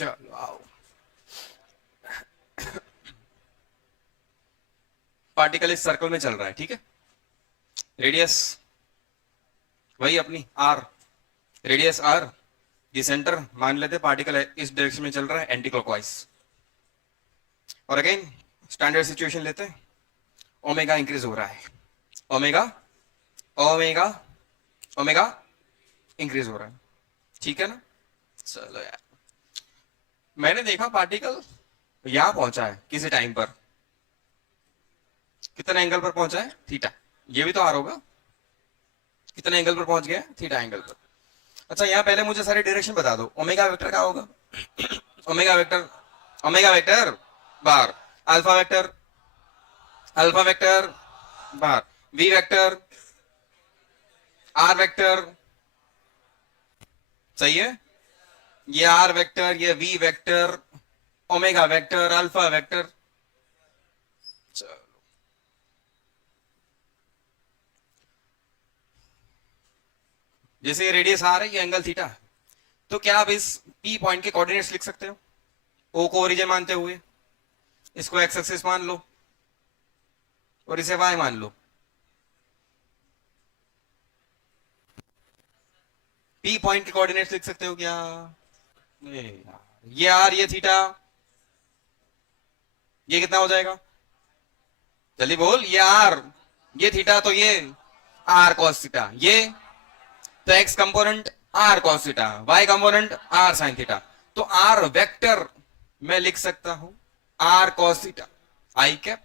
चलो आओ। पार्टिकल इस सर्कल में चल रहा है, ठीक है। रेडियस वही अपनी आर, रेडियस आर। ये सेंटर मान लेते पार्टिकल है इस डायरेक्शन में चल रहा है एंटी क्लॉकवाइज। और अगेन स्टैंडर्ड सिचुएशन लेते हैं, ओमेगा इंक्रीज हो रहा है, ओमेगा ओमेगा ओमेगा इंक्रीज हो रहा है, ठीक है ना। चलो यार, मैंने देखा पार्टिकल यहां पहुंचा है किसी टाइम पर, कितने एंगल पर पहुंचा है, थीटा। ये भी तो आर होगा, कितने एंगल पर पहुंच गया, थीटा एंगल पर। अच्छा यहाँ पहले मुझे सारी डायरेक्शन बता दो, ओमेगा वेक्टर क्या होगा। Omega vector, omega vector bar, alpha vector, alpha vector bar, v vector, r vector, सही है। ये आर वेक्टर, ये v vector, omega vector, alpha vector. चलो जैसे ये रेडियस आर है, ये एंगल थीटा है, तो क्या आप इस पी पॉइंट के कोऑर्डिनेट्स लिख सकते हो, ओ को ओरिजिन मानते हुए। इसको एक्स एक्सिस मान लो और इसे वाई मान लो। पी पॉइंट के कोऑर्डिनेट्स लिख सकते हो क्या। ये आर, ये थीटा, ये कितना हो जाएगा, जल्दी बोल। ये आर, ये थीटा, तो ये आर कॉस थीटा, ये तो x component r cos theta, y component r sine theta. तो आर वेक्टर मैं लिख सकता हूं आर कॉस थीटा आई कैप,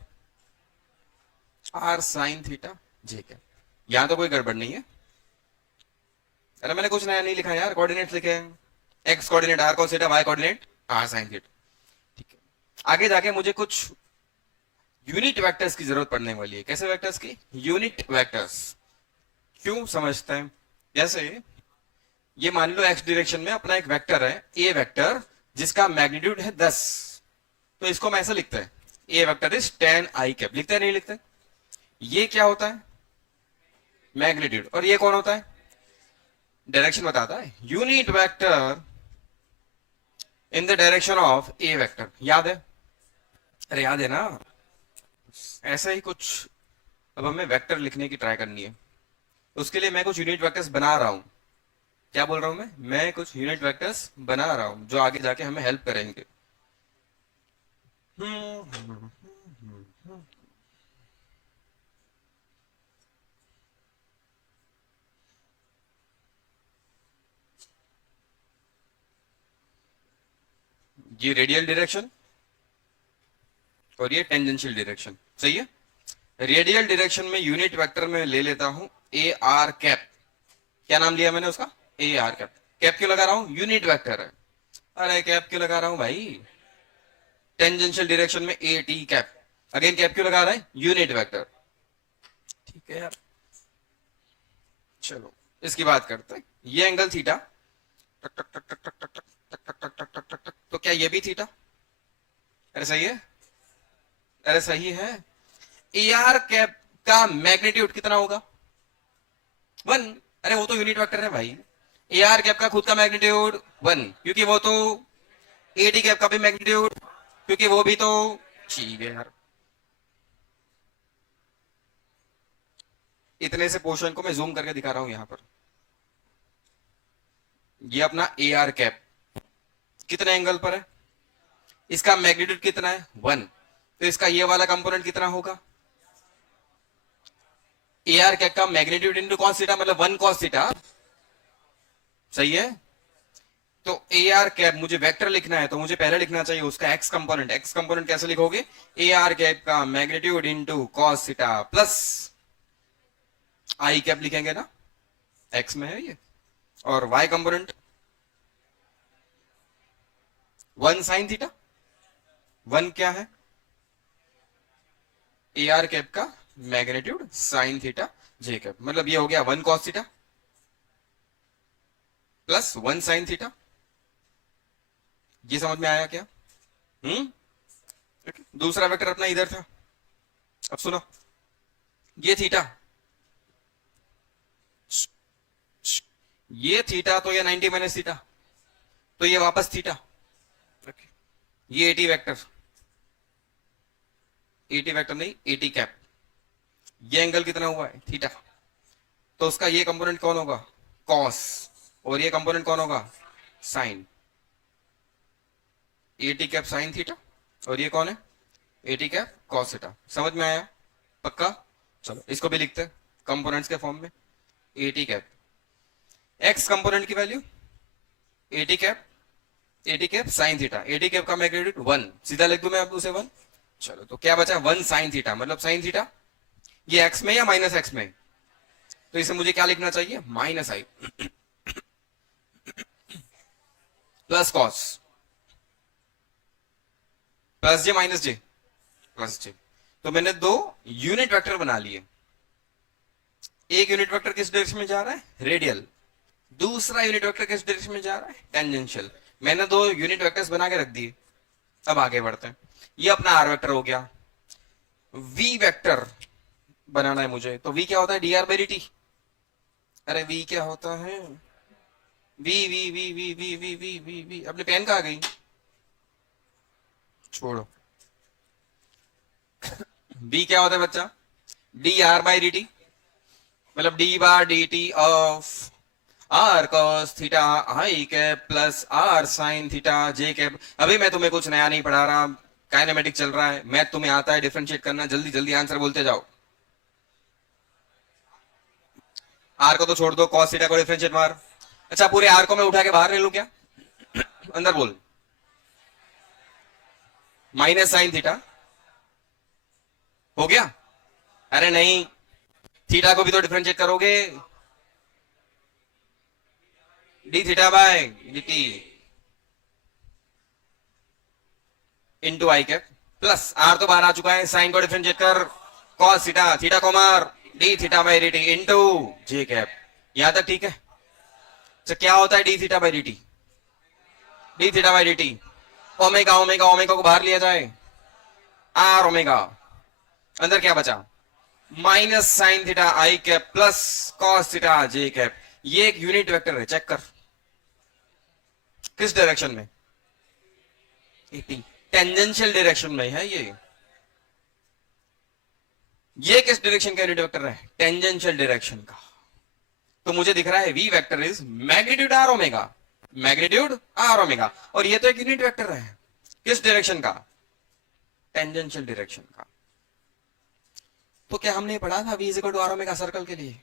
आर साइन थीटा जे कैप। यहां तो कोई गड़बड़ नहीं है। अरे मैंने कुछ नया नहीं लिखा यार, कोऑर्डिनेट्स लिखे हैं, x coordinate r cos theta, y coordinate r sine theta, ठीक है। आगे जाके मुझे कुछ यूनिट वेक्टर्स की जरूरत पड़ने वाली है। कैसे वेक्टर्स की, यूनिट वेक्टर्स। क्यों समझते हैं, जैसे ये मान लो एक्स डायरेक्शन में अपना एक वेक्टर है ए वेक्टर, जिसका मैग्नीट्यूड है 10। तो इसको मैं ऐसा लिखते हैं, ए वेक्टर इज 10 आई कैप। लिखते हैं नहीं लिखते। ये क्या होता है, मैग्नीट्यूड। और ये कौन होता है, डायरेक्शन बताता है। Unit vector in the direction of A vector, याद है, अरे याद है ना। ऐसा ही कुछ अब हमें वेक्टर लिखने की ट्राई करनी है। उसके लिए मैं कुछ यूनिट वेक्टर्स बना रहा हूं। क्या बोल रहा हूं मैं कुछ यूनिट वेक्टर्स बना रहा हूं जो आगे जाके हमें हेल्प करेंगे। ये रेडियल डायरेक्शन और ये टेंजेंशियल डायरेक्शन, सही है। रेडियल डायरेक्शन में यूनिट वेक्टर में ले लेता हूं ए आर कैप। क्या नाम लिया मैंने उसका, ए आर कैप। कैप क्यों लगा रहा हूं, यूनिट वेक्टर है। अरे कैप क्यों लगा रहा हूं भाई, टेंजेंशियल डायरेक्शन में ए टी कैप। अगेन कैप क्यों लगा रहा है, यूनिट वेक्टर, ठीक है यार। चलो इसकी बात करते हैं। ये एंगल थीटा, टक टक टक टक टक टक टक टक टक टक टक टक टक, तो क्या ये भी थीटा। अरे सही है, अरे सही है। ए आर कैप का मैग्नीट्यूड कितना होगा, 1। अरे वो तो यूनिट वेक्टर है भाई। ए आर कैप का खुद का मैग्नीट्यूड 1, क्योंकि वो तो ए टी कैप का भी मैग्नीट्यूड, क्योंकि वो भी तो, ठीक है यार। इतने से पोर्शन को मैं जूम करके दिखा रहा हूं यहां पर। ये अपना ए आर कैप कितने एंगल पर है, इसका मैग्नीट्यूड कितना है, 1। तो इसका ये वाला कंपोनेंट कितना होगा, ए आर कैप का मैग्नीट्यूड इंटू कॉस थीटा, मतलब 1 कॉस थीटा, सही है। तो ए आर कैप मुझे वेक्टर लिखना है, तो मुझे पहले लिखना चाहिए उसका एक्स कंपोनेंट। एक्स कंपोनेंट कैसे लिखोगे, ए आर कैप का magnitude into cos theta plus i cap लिखेंगे ना, एक्स में है ये। और वाई कंपोनेंट 1 साइन थीटा, 1 क्या है, ए आर कैप का मैग्नीट्यूड साइन थीटा जे कैप, मतलब ये हो गया 1 cos theta plus 1 sine theta. ये समझ में आया क्या, दूसरा वेक्टर अपना इधर था। अब सुनो, ये थीटा, ये थीटा, तो ये 90 माइनस थीटा, तो ये वापस थीटा, ये एटी वेक्टर, एटी वेक्टर नहीं, एटी कैप, ये एंगल कितना हुआ है, थीटा, तो उसका ये कंपोनेंट कौन होगा, कॉस, और ये कंपोनेंट कौन होगा, साइन। एटी कैप साइन थीटा, और ये कौन है, एटी कैप कॉस थीटा। समझ में आया, पक्का। चलो इसको भी लिखते हैं कंपोनेंट्स के फॉर्म में। एटी कैप, एक्स कंपोनेंट की value eighty cap, eighty cap sine theta, eighty cap का मैग्नीट्यूड 1, सीधा लिख दूं मैं अब उसे 1। चलो तो क्या बचा, 1 साइन थीटा, मतलब साइन थीटा ये एक्स में या माइनस एक्स में, तो इसे मुझे क्या लिखना चाहिए, माइनस आई प्लस कॉस, प्लस जे माइनस जे, प्लस जे। तो मैंने दो यूनिट वेक्टर बना लिए, एक यूनिट वेक्टर किस डायरेक्शन में जा रहा है, रेडियल, दूसरा यूनिट वेक्टर किस डायरेक्शन में जा रहा है, टेंजेंशियल। मैंने दो यूनिट वेक्टर्स बना के रख दिए। अब आगे बढ़ते हैं, ये अपना आर वेक्टर हो गया। वी वेक्टर बनाना है मुझे, तो वी क्या होता है, d r by D t. अरे वी क्या होता है, v v v v v v v v v, अपने पेन कहाँ गई, छोड़ो। डी क्या होता है बच्चा, d r by D t, मतलब d bar d t of r cos theta I cap plus r sine theta J cap. अभी मैं तुम्हें कुछ नया नहीं पढ़ा रहा, काइनेमेटिक चल रहा है, मैथ तुम्हें आता है, डिफरेंशिएट करना, जल्दी जल्दी आंसर बोलते जाओ। आर को तो छोड़ दो, कॉस थीटा को डिफरेंशिएट मार। अच्छा पूरे आर को मैं उठा के बाहर ले लूं क्या, अंदर बोल, माइनस साइन थीटा हो गया। अरे नहीं, थीटा को भी तो डिफरेंशिएट करोगे, d theta by d t into i cap plus r तो बाहर आ चुका है, साइन को डिफरेंशिएट कर, कॉस थीटा, थीटा को मार, D theta by D t into J cap. यहां तक ठीक है। तो क्या होता है D theta by D T, D theta by D T, omega omega omega को बाहर लिया जाए, आर ओमेगा, अंदर क्या बचा, माइनस साइन थीटा आई कैप प्लस कॉस थीटा जे कैप। ये एक यूनिट वेक्टर है, चेक कर किस डायरेक्शन में, 80 टेंजेंशियल डायरेक्शन में है ये किस डायरेक्शन का यूनिट वेक्टर है, टेंजेंशियल डायरेक्शन का। तो मुझे दिख रहा है v vector is magnitude r omega, magnitude r omega, और ये तो एक यूनिट वेक्टर है किस डायरेक्शन का, टेंजेंशियल डायरेक्शन का। तो क्या हमने पढ़ा था v is equal to are omega circle के लिए,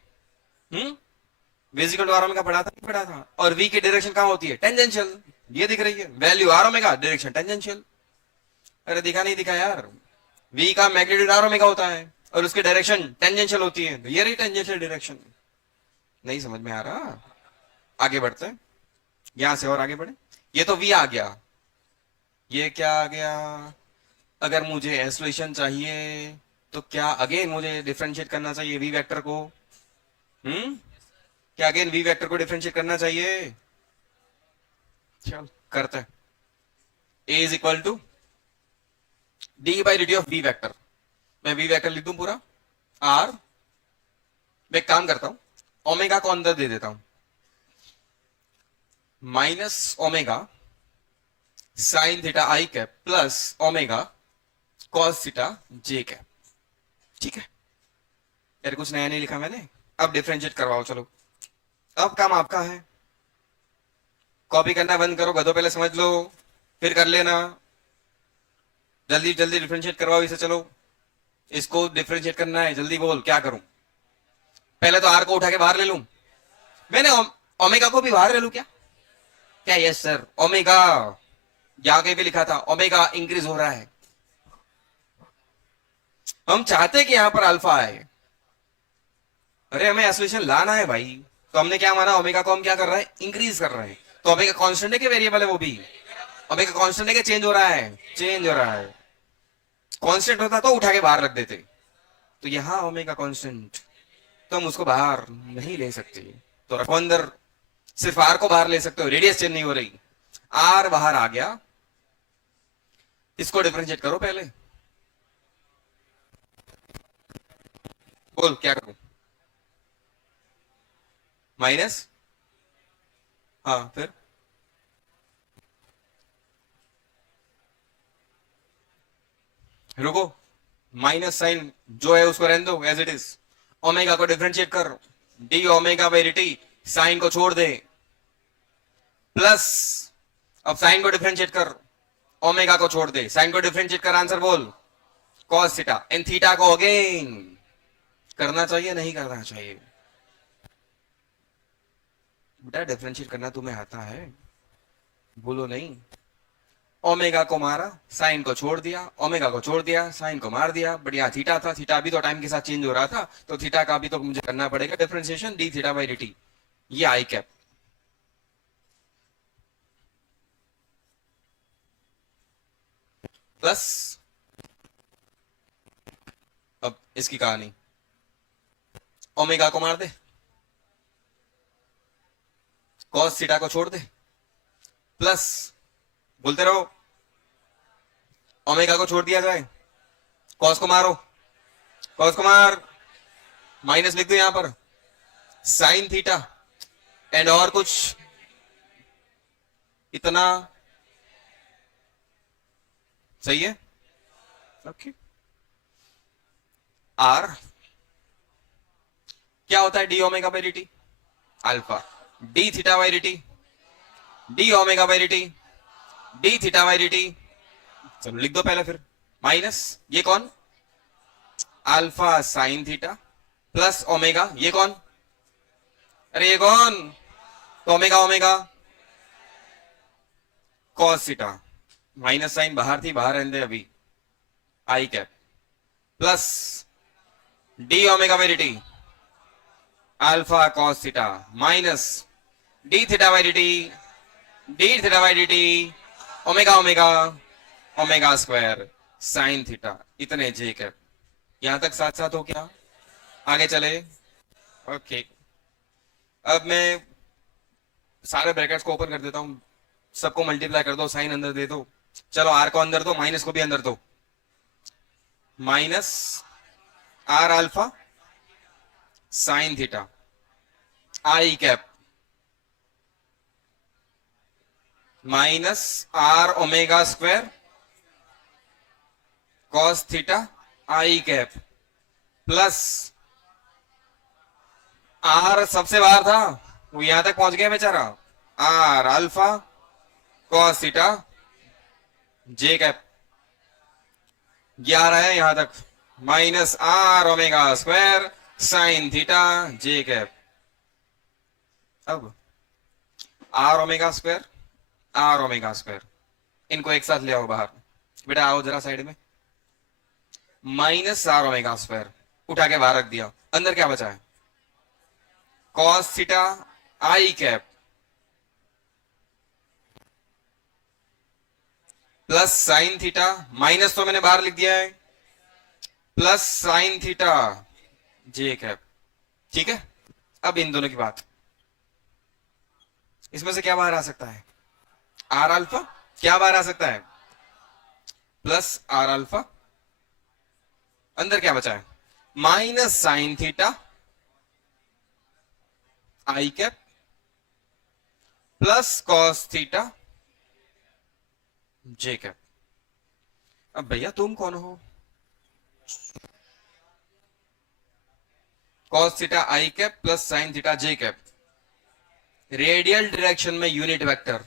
v is equal to are omega पढ़ा था, नहीं पढ़ा था। और वी की डायरेक्शन कहां होती है, टेंजेंशियल, ये दिख रही है value are omega, direction tangential. अरे दिखा नहीं दिखा यार, वी का मैग्नीट्यूड आर ओमेगा होता है और उसकी डायरेक्शन टेंजेंशियल होती है, तो ये रही टेंजेंशियल डायरेक्शन। नहीं समझ में आ रहा, आगे बढ़ते हैं, यहां से और आगे बढ़े। ये तो वी आ गया, ये क्या आ गया, अगर मुझे एक्सप्रेशन चाहिए तो क्या अगेन मुझे डिफरेंशिएट करना चाहिए वी वेक्टर को, क्या अगेन वी वेक्टर को डिफरेंशिएट करना चाहिए, चल करते हैं। A is equal to d by D t of v vector, मैं वी वेक्टर लिख दूं पूरा आर, मैं एक काम करता हूं, ओमेगा को अंदर दे देता हूं, माइनस ओमेगा साइन थीटा आई cap plus omega cos theta जे कैप, ठीक है यार, कुछ नया नहीं लिखा मैंने। अब डिफरेंशिएट करवाओ चलो, अब काम आपका है, कॉपी करना बंद करो गधो, पहले समझ लो फिर कर लेना, जल्दी जल्दी डिफरेंशिएट करवाओ इसे। चलो इसको डिफरेंशिएट करना है, जल्दी बोल क्या करूं, पहले तो आर को उठा के बाहर ले लूं, मैंने ओमेगा को भी बाहर ले लूं क्या, क्या यस सर, ओमेगा आगे भी लिखा था, ओमेगा इंक्रीज हो रहा है, हम चाहते कि यहां पर अल्फा आए, अरे हमें एसोसिएशन लाना है भाई, तो हमने क्या माना, ओमेगा को हम क्या कर रहे हैं, इंक्रीज कर रहे हैं। तो ओमेगा कांस्टेंट है कि वेरिएबल है, वो भी ओमेगा कांस्टेंट है कि चेंज हो रहा है, चेंज हो रहा है। कांस्टेंट होता तो उठा के बाहर रख देते, तो यहां ओमेगा कांस्टेंट, तो हम उसको बाहर नहीं ले सकते, तो रखो अंदर, सिर्फ आर को बाहर ले सकते हो, रेडियस चेंज नहीं हो रही, आर बाहर आ गया, इसको डिफरेंशिएट करो पहले, बोल क्या करूं, माइनस, हाँ फिर रुको, माइनस साइन जो है उसको रहने दो एज इट इज। ओमेगा को डिफरेंशिएट कर, d omega by d, sine को छोड़ दे, प्लस अब साइन को डिफरेंशिएट कर, ओमेगा को छोड़ दे, साइन को डिफरेंशिएट कर, आंसर बोल, कॉस थीटा। इन थीटा को अगेन करना चाहिए नहीं करना चाहिए? बेटा डिफरेंशिएट करना तुम्हें आता है, बोलो नहीं। ओमेगा को मारा, साइन को छोड़ दिया, ओमेगा को छोड़ दिया, साइन को मार दिया, बट यहाँ थीटा था, थीटा भी तो टाइम के साथ चेंज हो रहा था, तो थीटा का भी तो मुझे करना पड़ेगा differentiation, D theta by D, ये आई कैप। प्लस अब इसकी कहानी, ओमेगा को मार दे, कॉस थीटा को छोड़ दे, प्लस बोलते रहो, ओमेगा को छोड़ दिया जाए, कॉस को मारो, कॉस को मार, माइनस लिख दो यहां पर, साइन थीटा एंड और कुछ इतना, सही है? ओके। आर क्या होता है? D omega by d, alpha, d theta by d, d omega by d, d theta by d. चलो लिख दो पहले, फिर माइनस ये कौन? Alpha sine theta, plus omega ये कौन? अरे ये कौन? तो omega omega cos theta, minus sine बाहर थी, बाहर रहने दे अभी, i cap, plus d omega by d, alpha cos theta, minus d theta by d, d theta by D, omega omega omega square sine theta, इतने जे cap. यहां तक साथ साथ हो क्या? आगे चले। ओके, अब मैं सारे ब्रैकेट्स को ओपन कर देता हूं, सबको मल्टीप्लाई कर दो, साइन अंदर दे दो। चलो आर को अंदर दो, माइनस को भी अंदर दो, minus r alpha sine theta I cap, minus are omega square cos theta I cap, plus r सबसे बाहर था, वो यहां तक पहुंच गया बेचारा, आर अल्फा कॉस थीटा जे कैप, 11 है यहां तक, minus are omega square sine theta J cap. अब r omega square, r omega square, इनको एक साथ ले आओ बाहर, बेटा आओ जरा साइड में, माइनस आर ओमेगा स्क्वायर उठा के बाहर रख दिया, अंदर क्या बचा है? कॉस थीटा आई cap, plus sine theta, minus तो मैंने बाहर लिख दिया है, प्लस साइन थीटा जे कैप। ठीक है, अब इन दोनों की बात, इसमें से क्या बाहर आ सकता है? आर अल्फा, क्या बाहर आ सकता है? प्लस आर अल्फा, अंदर क्या बचा है? माइनस साइन थीटा आई कैप, प्लस कॉस थीटा जे कैप। अब भैया तुम कौन हो? कॉस थीटा आई कैप प्लस साइन थीटा जे कैप, रेडियल डायरेक्शन में unit vector,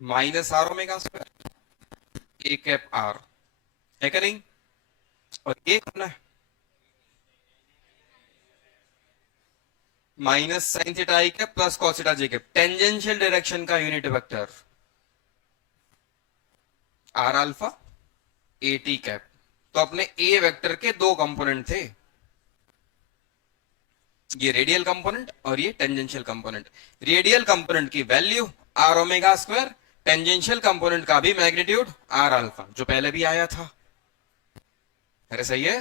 minus are omega square A cap R, है क्या नहीं? और ये कौन है? माइनस साइन थीटा आई कैप प्लस कॉस थीटा जे कैप, टेंजेंशियल डायरेक्शन का unit vector, R alpha A T cap. तो अपने ए वेक्टर के दो कंपोनेंट थे, ये रेडियल कंपोनेंट और ये टेंजेंशियल कंपोनेंट। रेडियल कंपोनेंट की value are omega square, tangential component का भी मैग्नीट्यूड आर अल्फा, जो पहले भी आया था। अरे सही है,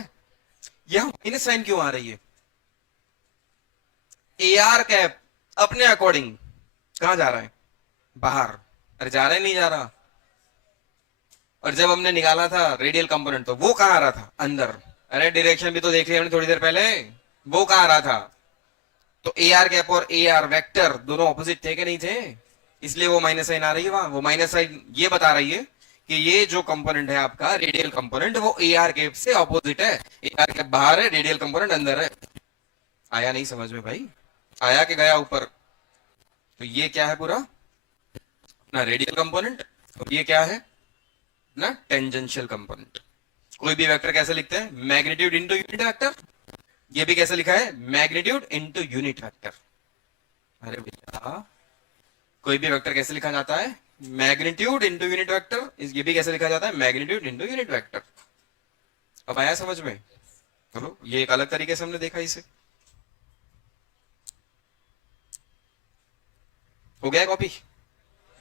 यहां माइनस साइन क्यों आ रही है? ए आर कैप अपने अकॉर्डिंग कहां जा रहा है? बाहर। अरे जा रहा है, नहीं जा रहा? और जब हमने निकाला था रेडियल कंपोनेंट तो वो कहां आ रहा था? अंदर। अरे डायरेक्शन भी तो देख लिया हमने थोड़ी देर पहले, वो कहां आ रहा था? तो ए आर कैप और ए आर वेक्टर दोनों ऑपोजिट थे कि नहीं थे? इसलिए वो माइनस साइन आ रही है वहां। वो माइनस साइन ये बता रही है कि ये जो कंपोनेंट है आपका रेडियल कंपोनेंट वो ए आर कैप से ऑपोजिट है। ए आर कैप बाहर है, रेडियल कंपोनेंट अंदर है। आया नहीं समझ में भाई? आया कि गया ऊपर? तो ये क्या है पूरा ना रेडियल कंपोनेंट, और ये क्या है ना टेंजेंशियल कंपोनेंट। कोई भी वेक्टर कैसे लिखते हैं? Magnitude into unit vector. ये भी कैसे लिखा है? Magnitude into unit vector. अरे भैया, कोई भी वेक्टर कैसे लिखा जाता है? Magnitude into unit vector. ये भी कैसे लिखा जाता है? Magnitude into unit vector. अब आया समझ में? चलो, ये एक अलग तरीके से हमने देखा इसे। हो गया कॉपी?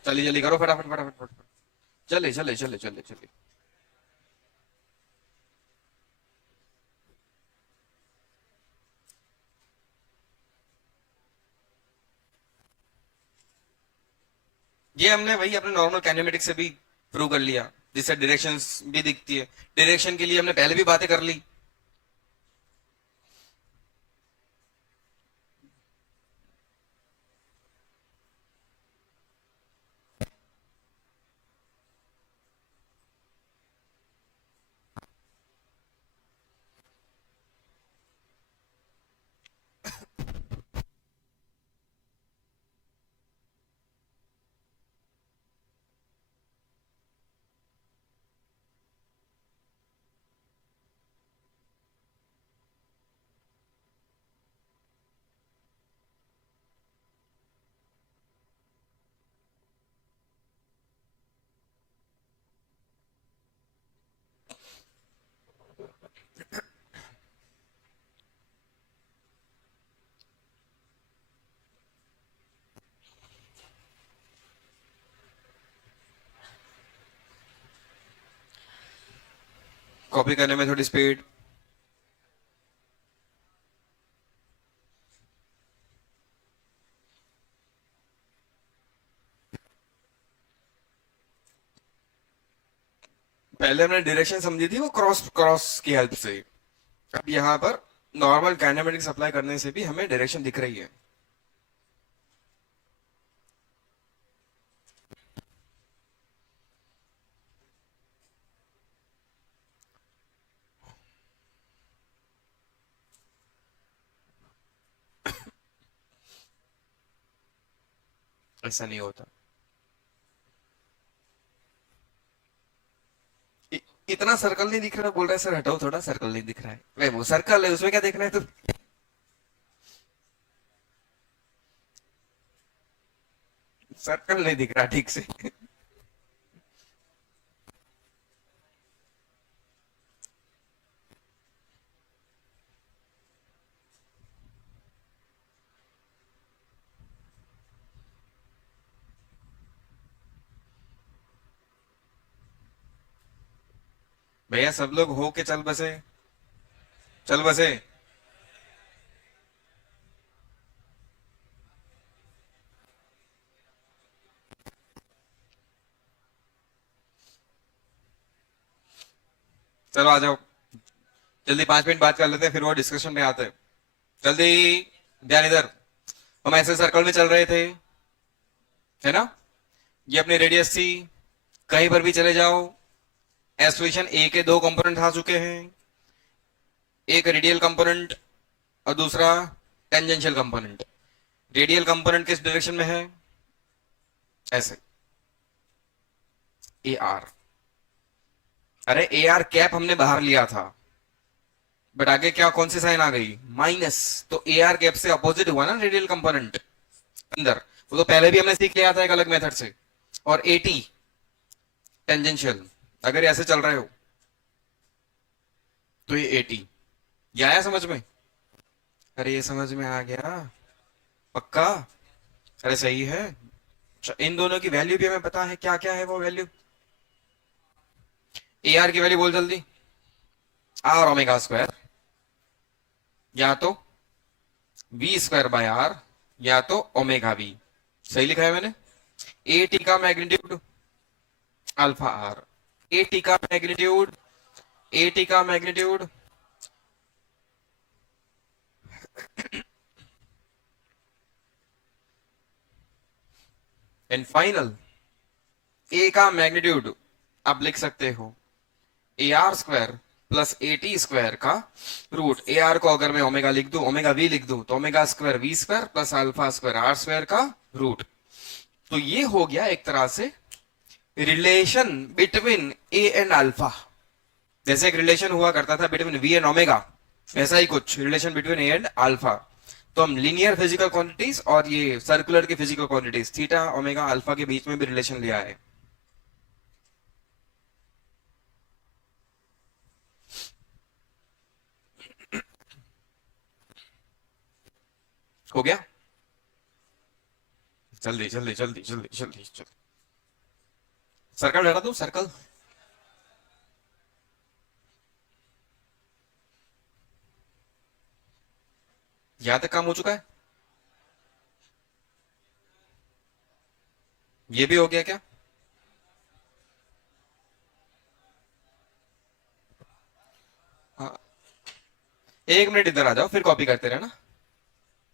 चलिए जल्दी करो, फटाफट फटाफट फटाफट। चले चले चले चले चले। ये हमने वही अपने नॉर्मल काइनेमेटिक्स से भी प्रूव कर लिया, जिससे डायरेक्शंस भी दिखती है। डायरेक्शन के लिए हमने पहले भी बातें कर ली। कॉपी करने में थोड़ी स्पीड। पहले हमने डायरेक्शन समझी थी वो क्रॉस क्रॉस की हेल्प से। अब यहाँ पर नॉर्मल काइनेमेटिक्स अप्लाई करने से भी हमें डायरेक्शन दिख रही है। ऐसा नहीं होता। इ, इतना सर्कल नहीं दिख रहा, बोल रहा है सर हटाओ थोड़ा, सर्कल नहीं दिख रहा है। वे वो सर्कल है, उसमें क्या देखना है तुम? सर्कल नहीं दिख रहा ठीक से। भैया सब लोग हो के चल बसे। चल बसे। चलो आ जाओ, जल्दी 5 मिनट बात कर लेते हैं, फिर वो डिस्कशन में आते हैं। जल्दी। ध्यान इधर। हम ऐसे सर्कल में चल रहे थे, है ना? ये अपनी रेडियस थी। कहीं पर भी चले जाओ, एक्सप्रेशन ए के दो कंपोनेंट आ चुके हैं। एक रेडियल कंपोनेंट और दूसरा टेंजेंशियल कंपोनेंट। रेडियल कंपोनेंट किस डायरेक्शन में है? ऐसे, ए आर। अरे ए आर कैप हमने बाहर लिया था, बट आगे क्या कौन सी साइन आ गई? माइनस। तो ए आर कैप से अपोजिट हुआ ना रेडियल कंपोनेंट अंदर। वो तो पहले भी हमने सीख लिया था एक अलग मेथड से। और एटी टेंजेंशियल, अगर ऐसे चल रहे हो तो ये एटी। ये आया समझ में? अरे ये समझ में आ गया? पक्का? अरे सही है। अच्छा, इन दोनों की वैल्यू भी हमें पता है, क्या क्या है वो वैल्यू? ए आर की वैल्यू बोल जल्दी। आर ओमेगा स्क्वायर, या तो वी स्क्वायर बाय आर, या तो ओमेगा वी। सही लिखा है मैंने? ए टी का magnitude alpha R. A T का मैग्नीट्यूड, ए टी का मैग्नीट्यूड एंड फाइनल ए का मैग्नीट्यूड आप लिख सकते हो A are square plus A T square का रूट। ए आर को अगर मैं ओमेगा लिख दूं, ओमेगा वी लिख दूं, तो omega square V square plus alpha square R square का रूट। तो ये हो गया एक तरह से relation between A and alpha. जैसे एक रिलेशन हुआ करता था बिटवीन वी एंड ओमेगा, ऐसा ही कुछ relation between A and alpha. तो हम लीनियर फिजिकल क्वांटिटीज और ये सर्कुलर की physical quantities theta omega alpha के बीच में भी रिलेशन लिया है। हो गया? जल्दी जल्दी जल्दी जल्दी जल्दी जल्दी। सर्कल हटा दो, सर्कल। यहां तक काम हो चुका है? ये भी हो गया क्या? हाँ, एक मिनट इधर आ जाओ, फिर कॉपी करते रहना।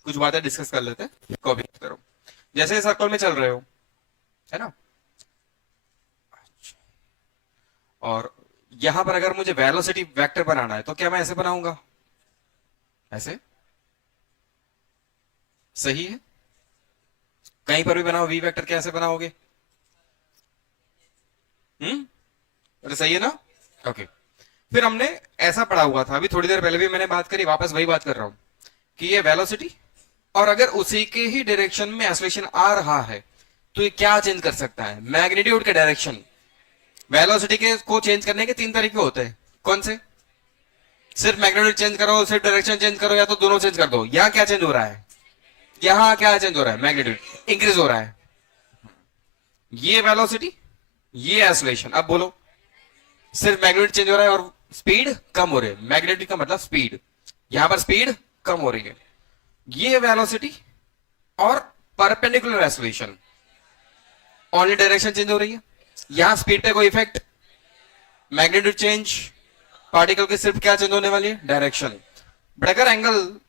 कुछ बातें डिस्कस कर लेते हैं, कॉपी करो। जैसे सर्कल में चल रहे हो, है ना? और यहां पर अगर मुझे वेलोसिटी वेक्टर बनाना है तो क्या मैं ऐसे बनाऊंगा? ऐसे सही है? कहीं पर भी बनाओ वी वेक्टर, कैसे बनाओगे? अरे सही है ना? ओके। फिर हमने ऐसा पढ़ा हुआ था, अभी थोड़ी देर पहले भी मैंने बात करी, वापस वही बात कर रहा हूं कि ये वेलोसिटी, और अगर उसी के ही डायरेक्शन में एक्सेलरेशन आ रहा है तो ये क्या चेंज कर सकता है? मैग्नीट्यूड के डायरेक्शन। वेलोसिटी के को चेंज करने के तीन तरीके होते हैं। कौन से? सिर्फ मैग्नीट्यूड चेंज करो, सिर्फ डायरेक्शन चेंज करो, या तो दोनों चेंज कर दो। यहाँ क्या चेंज हो रहा है? यहाँ क्या चेंज हो रहा है? मैग्नीट्यूड इंक्रीज हो रहा है। ये वेलोसिटी, ये एक्सेलरेशन। अब बोलो, सिर्फ मैग्नीट्यूड चेंज हो रहा है और स्पीड कम हो रही है। मैग्नीट्यूड का मतलब स्पीड, यहां पर स्पीड कम हो रही है। ये वेलोसिटी और perpendicular acceleration, only direction change हो रही है। यहां स्पीड पे कोई इफेक्ट, मैग्नीट्यूड चेंज, पार्टिकल की सिर्फ क्या चेंज होने वाली है? डायरेक्शन। बट अगर एंगल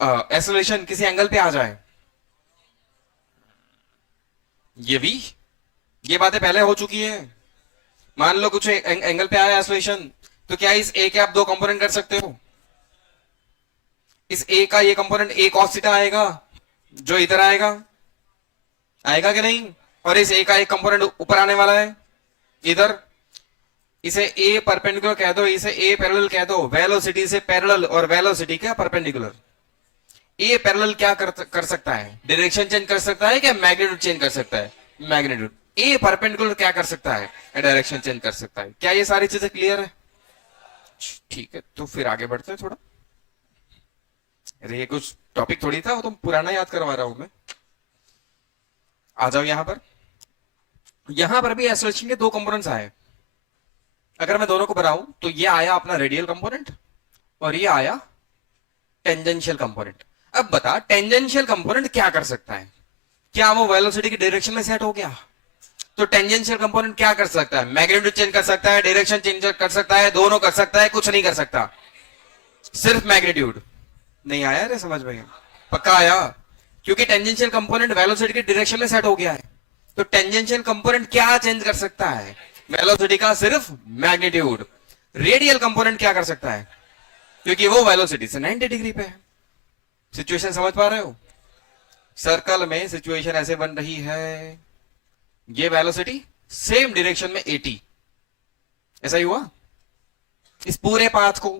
एक्सेलरेशन किसी एंगल पे आ जाए, ये भी, ये बातें पहले हो चुकी है। मान लो कुछ एंगल पे आया एक्सेलरेशन, तो क्या इस ए के आप दो कंपोनेंट कर सकते हो? इस ए का ये कंपोनेंट ए cos थीटा आएगा, जो इधर आएगा, आएगा कि नहीं? और इस ए का एक कंपोनेंट ऊपर आने वाला है इधर, इसे ए परपेंडिकुलर कह दो, इसे ए पैरेलल कह दो। वेलोसिटी से पैरेलल और वेलोसिटी क्या परपेंडिकुलर। ए पैरेलल क्या कर सकता है? डायरेक्शन चेंज कर सकता है क्या मैग्नीट्यूड चेंज कर सकता है? मैग्नीट्यूड। ए परपेंडिकुलर क्या कर सकता है? डायरेक्शन चेंज कर सकता है। क्या ये सारी चीजें क्लियर है? ठीक है, तो फिर आगे बढ़ते हैं थोड़ा। अरे ये कुछ टॉपिक थोड़ी था, वो तो पुराना याद करवा रहा हूं मैं। आ जाओ यहां पर। यहां पर भी एक्सेलरेशन के दो कंपोनेंट्स आए। अगर मैं दोनों को बनाऊं तो ये आया अपना रेडियल कंपोनेंट और ये आया टेंजेंशियल कंपोनेंट। अब बता, टेंजेंशियल कंपोनेंट क्या कर सकता है? क्या वो वेलोसिटी की डायरेक्शन में सेट हो गया? तो टेंजेंशियल कंपोनेंट क्या कर सकता है? मैग्नीट्यूड चेंज कर सकता है, डायरेक्शन चेंज कर सकता है, दोनों कर सकता है, कुछ नहीं कर सकता, सिर्फ मैग्नीट्यूड। नहीं आया रे समझ में? पक्का आया? क्योंकि टेंजेंशियल कंपोनेंट वेलोसिटी की डायरेक्शन में सेट हो गया है। तो टेंजेंशियल कंपोनेंट क्या चेंज कर सकता है? वेलोसिटी का सिर्फ मैग्नीट्यूड। रेडियल कंपोनेंट क्या कर सकता है? क्योंकि वो वेलोसिटी से 90 डिग्री पे है। सिचुएशन समझ पा रहे हो? सर्कल में सिचुएशन ऐसे बन रही है, ये वेलोसिटी सेम डायरेक्शन में 80, ऐसा ही हुआ। इस पूरे पाथ को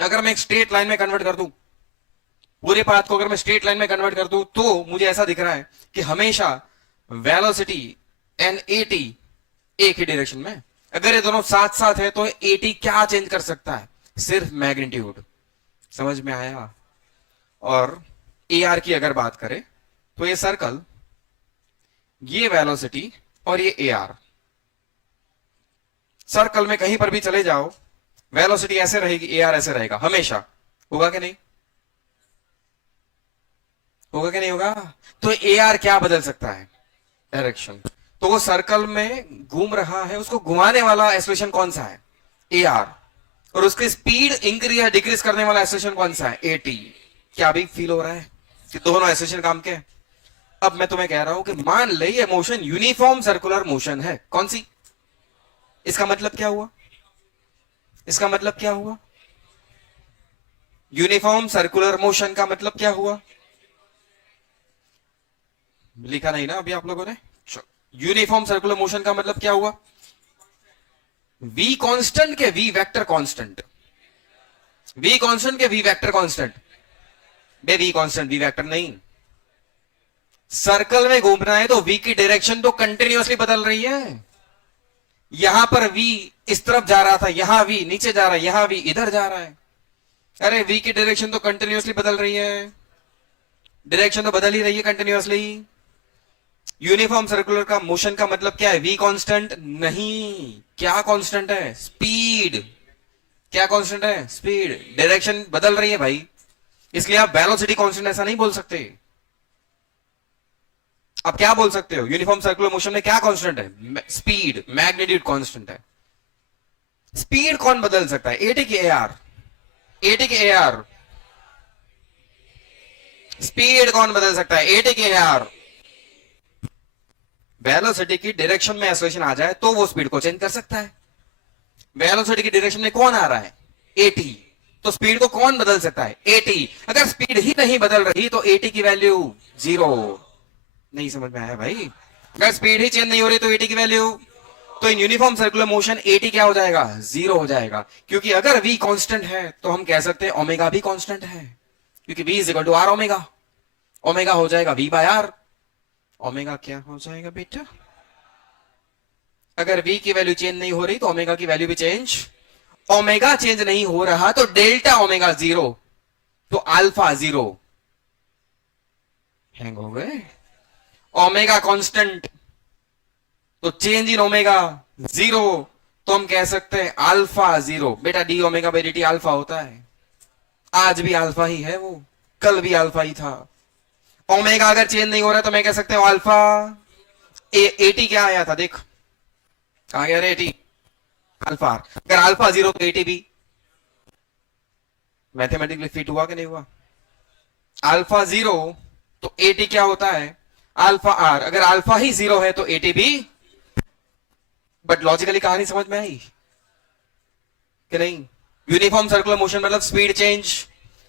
अगर मैं एक स्ट्रेट लाइन में कन्वर्ट कर दूं, पूरे पाथ को अगर मैं स्ट्रेट लाइन में कन्वर्ट कर दूं, तो मुझे ऐसा दिख रहा है कि हमेशा वेलोसिटी एंड 80 एक ही डायरेक्शन में। अगर ये दोनों साथ साथ है तो 80 क्या चेंज कर सकता है? सिर्फ मैग्नीट्यूड। समझ में आया? और ए आर की अगर बात करें तो ये सर्कल, ये वेलोसिटी और ये ए आर, सर्कल में कहीं पर भी चले जाओ, वेलोसिटी ऐसे रहेगी, ए आर ऐसे रहेगा हमेशा। होगा कि नहीं? होगा कि नहीं होगा? तो ए आर क्या बदल सकता है? डायरेक्शन। तो वो सर्कल में घूम रहा है, उसको घुमाने वाला एक्सेलरेशन कौन सा है? A are. और उसकी स्पीड इंक्रीज या डिक्रीज करने वाला एक्सेलरेशन कौन सा है? 80। क्या अभी फील हो रहा है कि दोनों एक्सेलरेशन काम के हैं? अब मैं तुम्हें कह रहा हूं कि मान ले ये मोशन यूनिफॉर्म सर्कुलर मोशन है। कौन सी? इसका मतलब क्या हुआ? इसका मतलब क्या हुआ? यूनिफॉर्म सर्कुलर मोशन का मतलब क्या हुआ? लिखा नहीं ना अभी आप लोगों ने? यूनिफॉर्म सर्कुलर मोशन का मतलब क्या हुआ? वी कांस्टेंट के v vector constant, v constant के वी वेक्टर कांस्टेंट। बे वी कांस्टेंट वी वेक्टर नहीं। सर्कल में घूमना है तो वी की डायरेक्शन तो कंटिन्यूअसली बदल रही है। यहां पर वी इस तरफ जा रहा था, यहां वी नीचे जा रहा है, यहां वी इधर जा रहा है। अरे वी की डायरेक्शन तो कंटिन्यूअसली बदल रही है, डायरेक्शन तो बदल ही रही है कंटिन्यूअसली। यूनिफॉर्म सर्कुलर का मोशन का मतलब क्या है? वी कांस्टेंट नहीं। क्या कांस्टेंट है? स्पीड। क्या कांस्टेंट है? स्पीड। डायरेक्शन बदल रही है भाई, इसलिए आप वेलोसिटी कांस्टेंट ऐसा नहीं बोल सकते। आप क्या बोल सकते हो? यूनिफॉर्म सर्कुलर मोशन में क्या कांस्टेंट है? स्पीड, मैग्नीट्यूड कांस्टेंट है। स्पीड कौन बदल सकता है? एटी की एआर, एटी की एआर। स्पीड कौन बदल सकता है? एटी की एआर। वेलोसिटी की डायरेक्शन में एसोसिएशन आ जाए तो वो स्पीड को चेंज कर सकता है। वेलोसिटी की डायरेक्शन में कौन आ रहा है? एटी। तो स्पीड को कौन बदल सकता है? एटी। अगर स्पीड ही नहीं बदल रही तो एटी की वैल्यू जीरो। नहीं समझ में आया भाई? अगर स्पीड ही चेंज नहीं हो रही तो एटी की वैल्यू, तो in uniform circular motion eighty क्या हो जाएगा? जीरो हो जाएगा। क्योंकि अगर वी कांस्टेंट है तो हम कह सकते हैं ओमेगा भी कांस्टेंट है, क्योंकि V is equal to are omega. Omega हो जाएगा वी बाय आर। ओमेगा क्या हो जाएगा बेटा? अगर v की वैल्यू चेंज नहीं हो रही तो ओमेगा की वैल्यू भी चेंज। ओमेगा चेंज नहीं हो रहा तो डेल्टा ओमेगा जीरो, तो अल्फा जीरो। हैंग हो गए? ओमेगा कांस्टेंट तो चेंज इन ओमेगा जीरो, तो हम कह सकते हैं अल्फा जीरो। बेटा D omega by D T alpha होता है, आज भी अल्फा ही है, वो कल भी अल्फा ही था। ओमेगा अगर चेंज नहीं हो रहा तो मैं कह सकते हूं अल्फा। एटी क्या आया था देख, कहा गया रे एटी? अल्फा। अगर अल्फा जीरो तो एटी भी मैथमेटिकली फिट हुआ कि नहीं हुआ? अल्फा जीरो तो एटी क्या होता है? Alpha R. अगर अल्फा ही जीरो है तो एटी भी। बट लॉजिकली कहानी समझ में आई कि नहीं? यूनिफॉर्म सर्कुलर मोशन मतलब स्पीड चेंज।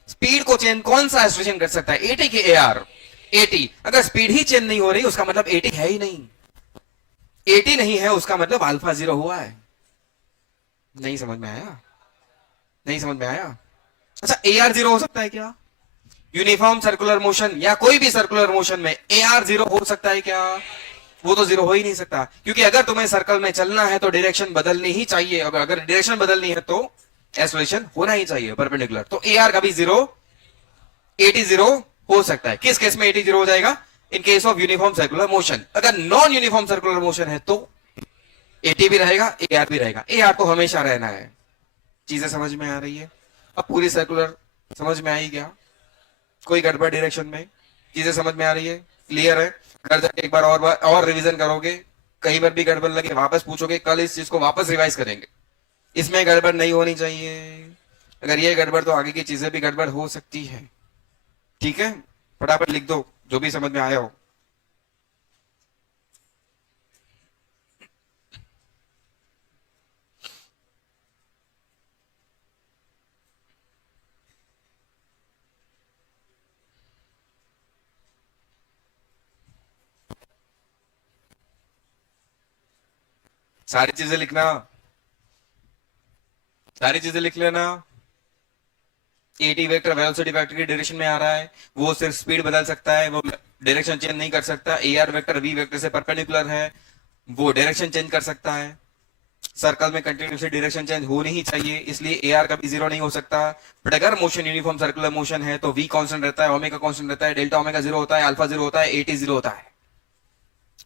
स्पीड को चेंज कौन सा एसोसिएशन कर सकता है? एटी के एआर। एटी। अगर स्पीड ही चेंज नहीं हो रही उसका मतलब एटी है ही नहीं। एटी नहीं है उसका मतलब अल्फा जीरो हुआ है। नहीं समझ में आया? नहीं समझ में आया? अच्छा ए आर जीरो हो सकता है क्या? यूनिफॉर्म सर्कुलर मोशन या कोई भी सर्कुलर मोशन में ए आर जीरो हो सकता है क्या? वो तो जीरो हो ही नहीं सकता, क्योंकि अगर तुम्हें सर्कल में चलना है तो डायरेक्शन बदलनी ही चाहिए। अगर डायरेक्शन बदलनी है तो एसोलेशन होना ही चाहिए परपेंडिकुलर। तो ए आर का भी जीरो, एटी जीरो हो सकता है। किस केस में एटी जीरो हो जाएगा? In case of uniform circular motion. अगर नॉन यूनिफॉर्म सर्कुलर मोशन है तो एटी भी रहेगा, ए आर भी रहेगा। ए आर तो हमेशा रहना है। चीजें समझ में आ रही है? अब पूरी सर्कुलर समझ में आई क्या? कोई गड़बड़ डायरेक्शन में? चीजें समझ में आ रही है? क्लियर है? घर जाके एक बार और रिवीजन करोगे, कहीं पर भी गड़बड़ लगे वापस पूछोगे, कल इस चीज को वापस रिवाइज करेंगे। इसमें गड़बड़ नहीं होनी चाहिए। अगर ये गड़बड़ तो आगे की चीजें भी गड़बड़ हो सकती है। ठीक है, फटाफट लिख दो जो भी समझ में आया हो। सारी चीजें लिखना, सारी चीजें लिख लेना। एटी वेक्टर वेलोसिटी वेक्टर की डायरेक्शन में आ रहा है, वो सिर्फ स्पीड बदल सकता है, वो डायरेक्शन चेंज नहीं कर सकता। A are vector V vector से परपेंडिकुलर है, वो डायरेक्शन चेंज कर सकता है। सर्कल में कंटिन्यूसली डायरेक्शन चेंज होनी ही चाहिए, इसलिए ए आर कभी जीरो नहीं हो सकता। बट अगर मोशन यूनिफॉर्म सर्कुलर मोशन है तो वी कांस्टेंट रहता है, ओमेगा कांस्टेंट रहता है, डेल्टा ओमेगा जीरो होता है, अल्फा जीरो होता है, एटी जीरो होता है।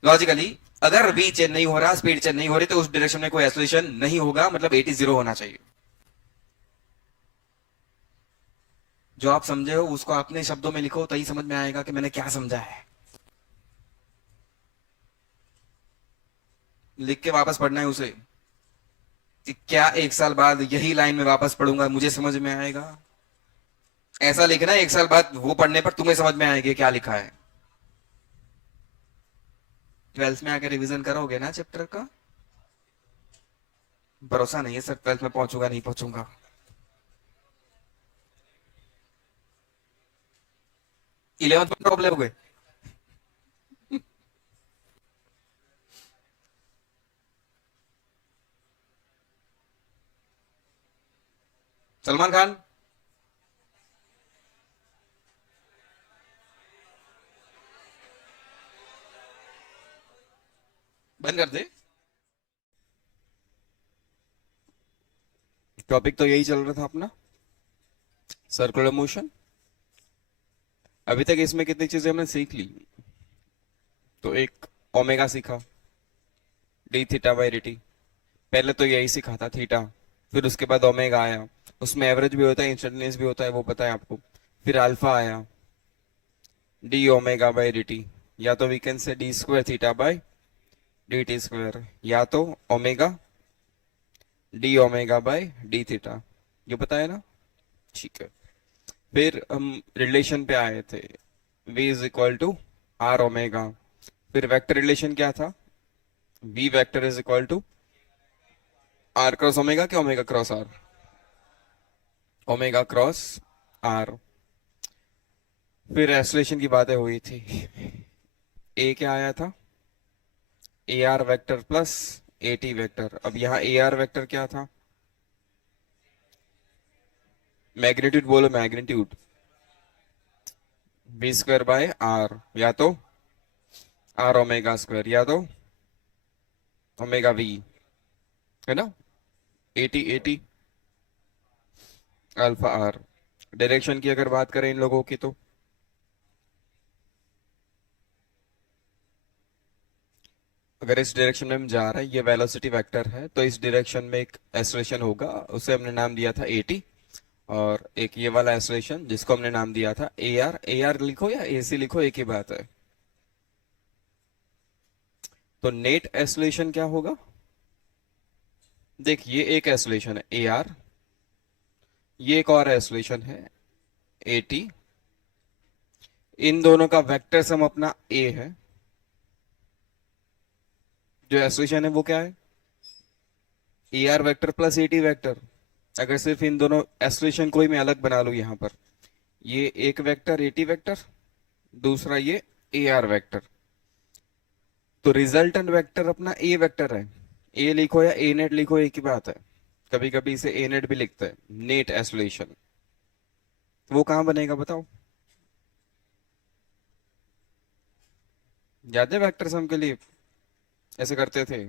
लॉजिकली अगर वी चेंज नहीं हो रहा, स्पीड चेंज नहीं हो रही, तो उस डायरेक्शन में कोई एसोलेशन नहीं होगा, मतलब एटी जीरो होना चाहिए। जो आप समझे हो उसको अपने शब्दों में लिखो, तभी समझ में आएगा कि मैंने क्या समझा है। लिख के वापस पढ़ना है उसे कि क्या एक साल बाद यही लाइन में वापस पढ़ूंगा मुझे समझ में आएगा? ऐसा लिखना है एक साल बाद वो पढ़ने पर तुम्हें समझ में आएगी क्या लिखा है। 12th में आकर रिवीजन करोगे ना चैप्टर का? भरोसा नहीं है सर, 12th में पहुंचूंगा नहीं पहुंचूंगा। 11th में ड्रॉप लोगे? सलमान खान। बंद कर दे। टॉपिक तो यही चल रहा था अपना, सर्कुलर मोशन। अभी तक इसमें कितनी चीजें हमने सीख ली? तो एक ओमेगा सीखा, D theta by D T. पहले तो यही सीखा था थीटा, फिर उसके बाद ओमेगा आया, उसमें एवरेज भी होता है इंस्टेंटेनियस भी होता है, वो पता है आपको। फिर अल्फा आया, D omega by D T, या तो वी कैन से D square theta by D T square, या तो omega D omega by D theta. ये पता है ना? ठीक है। फिर हम रिलेशन पे आए थे, v is equal to are omega. फिर वेक्टर रिलेशन क्या था? v vector is equal to r cross omega, क्या omega cross r? Omega cross r. फिर एसोलेशन की बातें हुई थी। ए क्या आया था? A are vector plus A t vector. अब यहाँ ए आर वेक्टर क्या था? मैग्नीट्यूड बोलो, magnitude v square by are, या तो आर ओमेगा स्क्वायर, या तो ओमेगा v, है ना? A T A T alpha R. Direction की अगर बात करें इन लोगों की, तो अगर इस डायरेक्शन में हम जा रहे हैं, ये वेलोसिटी वेक्टर है, तो इस डायरेक्शन में एक एक्सेलरेशन होगा, उसे हमने नाम दिया था एटी। और एक ये वाला एक्सेलरेशन जिसको हमने नाम दिया था ए आर। ए आर लिखो या ए सी लिखो, एक ही बात है। तो नेट एक्सेलरेशन क्या होगा? देख, ये एक एक्सेलरेशन है ए आर, ये एक और एक्सेलरेशन है ए टी। इन दोनों का वेक्टर सम अपना ए है। जो एक्सेलरेशन है वो क्या है? A are vector plus A t vector. अगर सिर्फ इन दोनों एक्सेलरेशन को ही मैं अलग बना लूं, यहां पर ये एक वेक्टर ए टी वेक्टर, दूसरा ये ए आर वेक्टर, तो रिजल्टेंट वेक्टर अपना ए वेक्टर है। ए लिखो या ए नेट लिखो, एक ही बात है। कभी कभी इसे ए नेट भी लिखते हैं, नेट एक्सेलरेशन। वो कहां बनेगा बताओ? याद है वेक्टर सम के लिए ऐसे करते थे?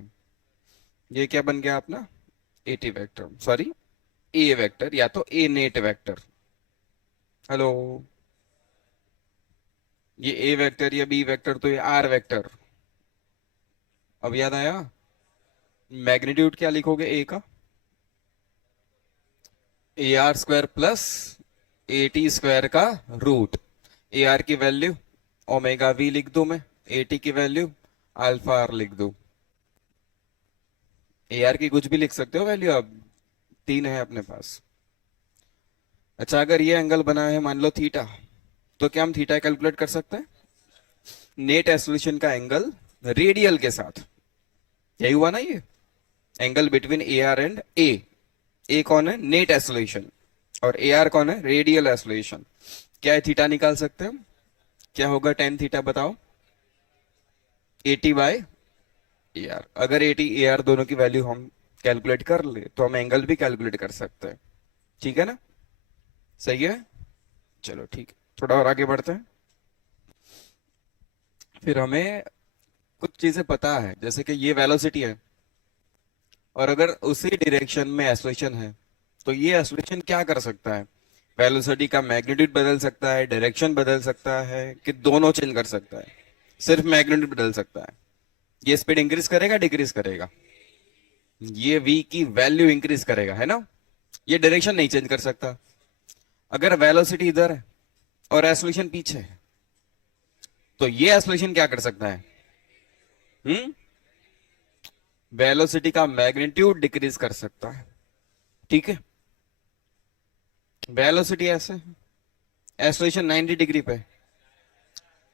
ये क्या बन गया अपना? ए टी वेक्टर, सॉरी ए वेक्टर, या तो ए नेट वेक्टर। हेलो, ये ए वेक्टर या बी वेक्टर, तो ये आर वेक्टर। अब याद आया? मैग्नीट्यूड क्या लिखोगे ए का? A R square plus A T square का रूट। ए आर की वैल्यू ओमेगा वी लिख दूं मैं, ए टी की वैल्यू अल्फा आर लिख दूं। ए आर की कुछ भी लिख सकते हो वैल्यू, अब तीन है अपने पास। अच्छा, अगर ये एंगल बना है मान लो थीटा, तो क्या हम थीटा कैलकुलेट कर सकते हैं? नेट एक्सेलरेशन का एंगल रेडियल के साथ, यही हुआ ना ये angle between a r and a. A कौन है? Net acceleration. और ए आर कौन है? Radial acceleration. क्या है? थीटा निकाल सकते हैं हम। क्या होगा टेन थीटा बताओ? 80 बाय ए आर। अगर 80 ए आर दोनों की वैल्यू हम कैलकुलेट कर ले, तो हम एंगल भी कैलकुलेट कर सकते हैं। ठीक है ना? सही है? चलो ठीक है, थोड़ा और आगे बढ़ते हैं। फिर हमें कुछ चीजें पता है, जैसे कि ये वेलोसिटी है, और अगर उसी डायरेक्शन में एक्सेलरेशन है, तो ये एक्सेलरेशन क्या कर सकता है? वेलोसिटी का मैग्नीट्यूड बदल सकता है, डायरेक्शन बदल सकता है, कि दोनों चेंज कर सकता है? सिर्फ मैग्नीट्यूड बदल सकता है। ये स्पीड इंक्रीज करेगा डिक्रीज करेगा? ये v की वैल्यू इंक्रीज करेगा, है ना? ये डायरेक्शन नहीं चेंज कर सकता। अगर वेलोसिटी इधर है और एक्सेलरेशन पीछे है, तो ये एक्सेलरेशन क्या कर सकता है? हम्म वेलोसिटी का मैग्नीट्यूड डिक्रीज कर सकता है। ठीक है? वेलोसिटी ऐसे है, एक्सेलरेशन 90 डिग्री पे,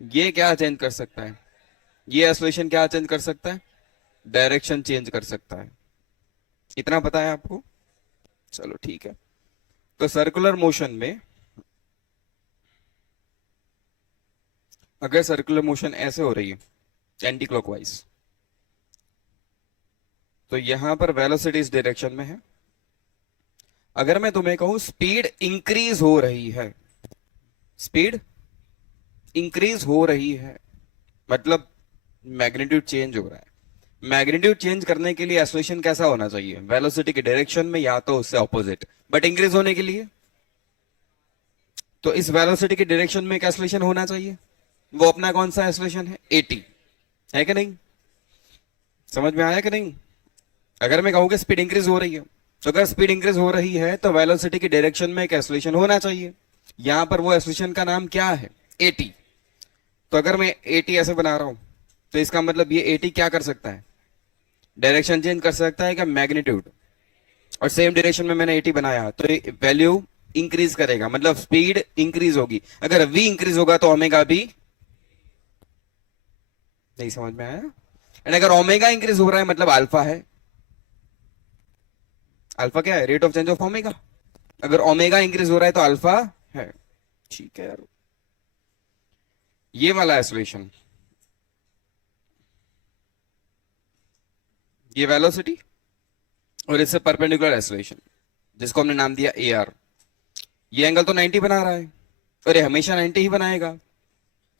ये क्या चेंज कर सकता है? ये एक्सेलरेशन क्या चेंज कर सकता है? डायरेक्शन चेंज कर सकता है। इतना पता है आपको? चलो ठीक है। तो सर्कुलर मोशन में अगर सर्कुलर मोशन ऐसे हो रही है एंटी क्लॉकवाइज, तो यहां पर वेलोसिटी इस डायरेक्शन में है। अगर मैं तुम्हें कहूं स्पीड इंक्रीज हो रही है, स्पीड इंक्रीज हो रही है, मतलब मैग्नीट्यूड चेंज हो रहा है। मैग्नीट्यूड चेंज करने के लिए एक्सेलरेशन कैसा होना चाहिए? वेलोसिटी के डायरेक्शन में या तो उससे ऑपोजिट। बट इंक्रीज होने के लिए तो इस वेलोसिटी के डायरेक्शन में एक एक्सेलरेशन होना चाहिए। वो अपना कौन सा एक्सेलरेशन है? 80 है कि नहीं? समझ में आया कि नहीं? अगर मैं कहूँ कि स्पीड इंक्रीज हो रही है, तो अगर स्पीड इंक्रीज हो रही है तो वेलोसिटी की डायरेक्शन में एक एक्सेलरेशन होना चाहिए। यहां पर वो एक्सेलरेशन का नाम क्या है? 80। तो अगर मैं 80 ऐसे बना रहा हूं, तो इसका मतलब ये 80 क्या कर सकता है? डायरेक्शन चेंज कर सकता है क्या? मैग्नीट्यूड। और सेम डायरेक्शन में मैंने 80 बनाया तो वैल्यू इंक्रीज करेगा, मतलब स्पीड इंक्रीज होगी। अगर v इंक्रीज होगा तो ओमेगा भी। नहीं समझ में आया? एंड अगर ओमेगा इंक्रीज हो रहा है मतलब अल्फा है। अल्फा क्या है? Rate of change of omega. अगर ओमेगा इंक्रीज हो रहा है तो अल्फा है। ठीक है यार। ये वाला एक्सेलरेशन, ये वेलोसिटी और इससे परपेंडिकुलर एक्सेलरेशन जिसको हमने नाम दिया ए आर, ये एंगल तो 90 बना रहा है और ये हमेशा 90 ही बनाएगा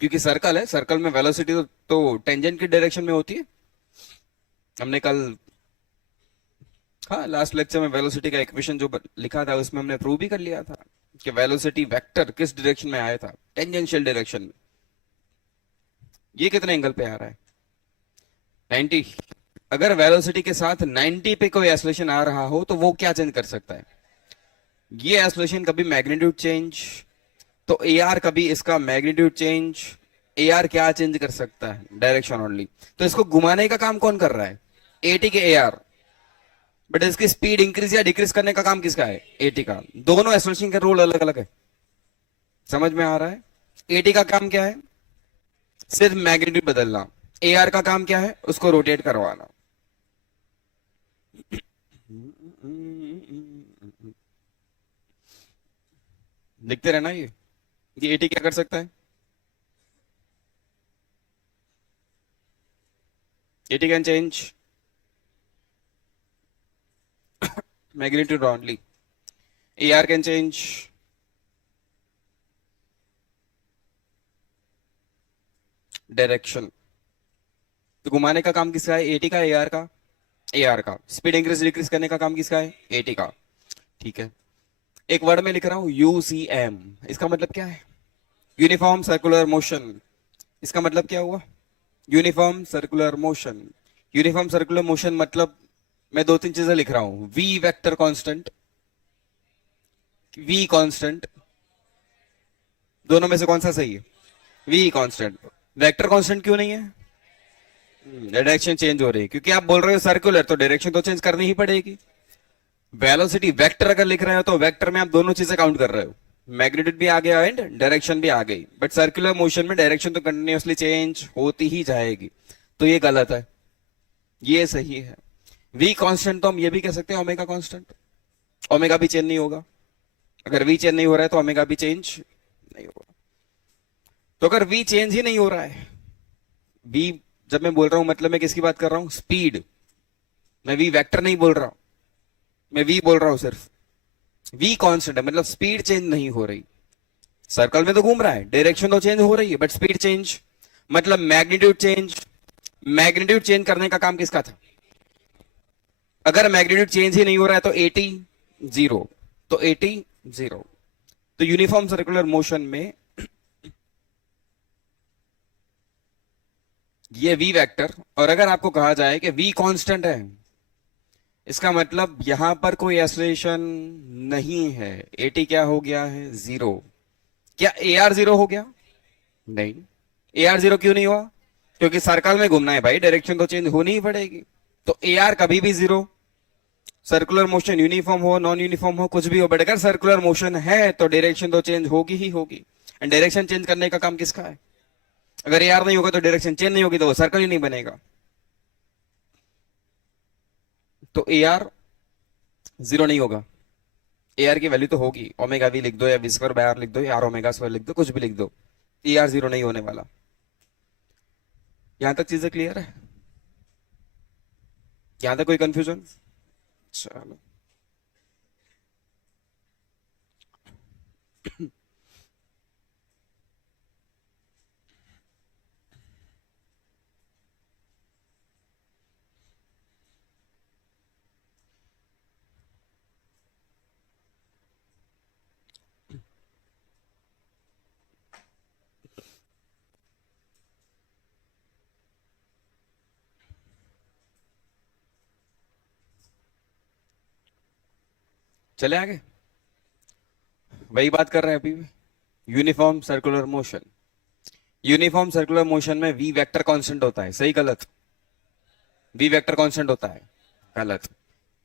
क्योंकि सर्कल है। सर्कल में वेलोसिटी तो टेंजेंट की डायरेक्शन में होती है। हमने कल, हाँ लास्ट लेक्चर में वेलोसिटी का इक्वेशन जो लिखा था उसमें हमने प्रूव भी कर लिया था कि वेलोसिटी वेक्टर किस डायरेक्शन में आया था? टेंजेंशियल डायरेक्शन में। ये कितने एंगल पे आ रहा है? 90। अगर वेलोसिटी के साथ 90 पे कोई एक्सेलरेशन आ रहा हो तो वो क्या चेंज कर सकता है? ये एक्सेलरेशन कभी मैग्नीट्यूड चेंज, तो ए आर कभी इसका मैग्नीट्यूड चेंज। ए आर क्या चेंज कर सकता है? Direction only. तो इसको घुमाने का काम कौन कर रहा है? 80 के ए आर। बट इसकी स्पीड इंक्रीज या डिक्रीज करने का काम किसका है? 80 का। दोनों एक्सेलरेशन के रोल अलग अलग है। समझ में आ रहा है? 80 का काम क्या है? सिर्फ मैग्नीट्यूड बदलना। ए आर का काम क्या है? उसको रोटेट करवाना। लिखते रहना ये 80 क्या कर सकता है? 80 can change magnitude only. AR can change direction. तो घुमाने का काम किसका है? 80 का, AR का? AR का। स्पीड इंक्रीज डिक्रीज करने का काम किसका है? 80 का। ठीक है। एक वर्ड में लिख रहा हूं UCM। इसका मतलब क्या है? Uniform circular motion. इसका मतलब क्या हुआ? Uniform circular motion. Uniform circular motion मतलब मैं दो तीन चीजें लिख रहा हूं। V vector constant, V constant, दोनों में से कौन सा सही है? V constant. वेक्टर कांस्टेंट क्यों नहीं है? डायरेक्शन चेंज हो रही है क्योंकि आप बोल रहे हो सर्कुलर, तो डायरेक्शन तो चेंज करनी ही पड़ेगी। वेलोसिटी वेक्टर अगर लिख रहे हो तो वेक्टर में आप दोनों चीजें काउंट कर रहे हो, मैग्नीट्यूड भी आ गया एंड डायरेक्शन भी आ गई। बट सर्कुलर मोशन में डायरेक्शन तो कंटिन्यूअसली चेंज होती ही जाएगी, तो ये गलत है, ये सही है। वी कांस्टेंट तो हम ये भी कह सकते हैं ओमेगा कांस्टेंट। ओमेगा भी चेंज नहीं होगा। अगर वी चेंज नहीं हो रहा है तो ओमेगा भी चेंज नहीं होगा। तो अगर वी चेंज ही नहीं हो रहा है, वी जब मैं बोल रहा हूं मतलब मैं किसकी बात कर रहा हूं? स्पीड। मैं वी वेक्टर नहीं बोल रहा हूं, मैं वी बोल रहा हूं सिर्फ। वी कांस्टेंट है मतलब स्पीड चेंज नहीं हो रही। सर्कल में तो घूम रहा है, डायरेक्शन तो चेंज हो रही है बट स्पीड चेंज, मतलब मैग्नीट्यूड चेंज। मैग्नीट्यूड चेंज करने का काम किसका था? अगर मैग्नीट्यूड चेंज ही नहीं हो रहा है तो 80 0, तो 80 0। तो यूनिफॉर्म सर्कुलर मोशन में ये वी वेक्टर, और अगर आपको कहा जाए कि वी कांस्टेंट है, इसका मतलब यहां पर कोई एक्सेलरेशन नहीं है। 80 क्या हो गया है? 0। क्या ए आर 0 हो गया? नहीं। ए आर 0 क्यों नहीं हुआ? क्योंकि सर्कल में घूमना है भाई, डायरेक्शन तो चेंज होनी ही पड़ेगी। तो ए आर कभी भी 0। सर्कुलर मोशन यूनिफॉर्म हो नॉन यूनिफॉर्म हो कुछ भी हो, बट अगर सर्कुलर मोशन है तो डायरेक्शन तो चेंज होगी ही होगी। एंड डायरेक्शन चेंज करने का काम किसका है? अगर ए आर नहीं होगा तो डायरेक्शन चेंज नहीं होगी, तो वो सर्कल ही नहीं बनेगा। तो ए आर जीरो नहीं होगा। ए आर की वैल्यू तो होगी, ओमेगा वी लिख दो या वी स्क्वायर बाय आर लिख दो या आर ओमेगा स्क्वायर लिख दो, कुछ भी लिख दो, ए आर जीरो नहीं होने वाला। यहां तक चीजें क्लियर है? यहां तक कोई कंफ्यूजन? चलो। चले आगे, वही बात कर रहे हैं अभी भी। Uniform circular motion, uniform circular motion में वी वेक्टर कांस्टेंट होता है, सही गलत? वी वेक्टर कांस्टेंट होता है, गलत।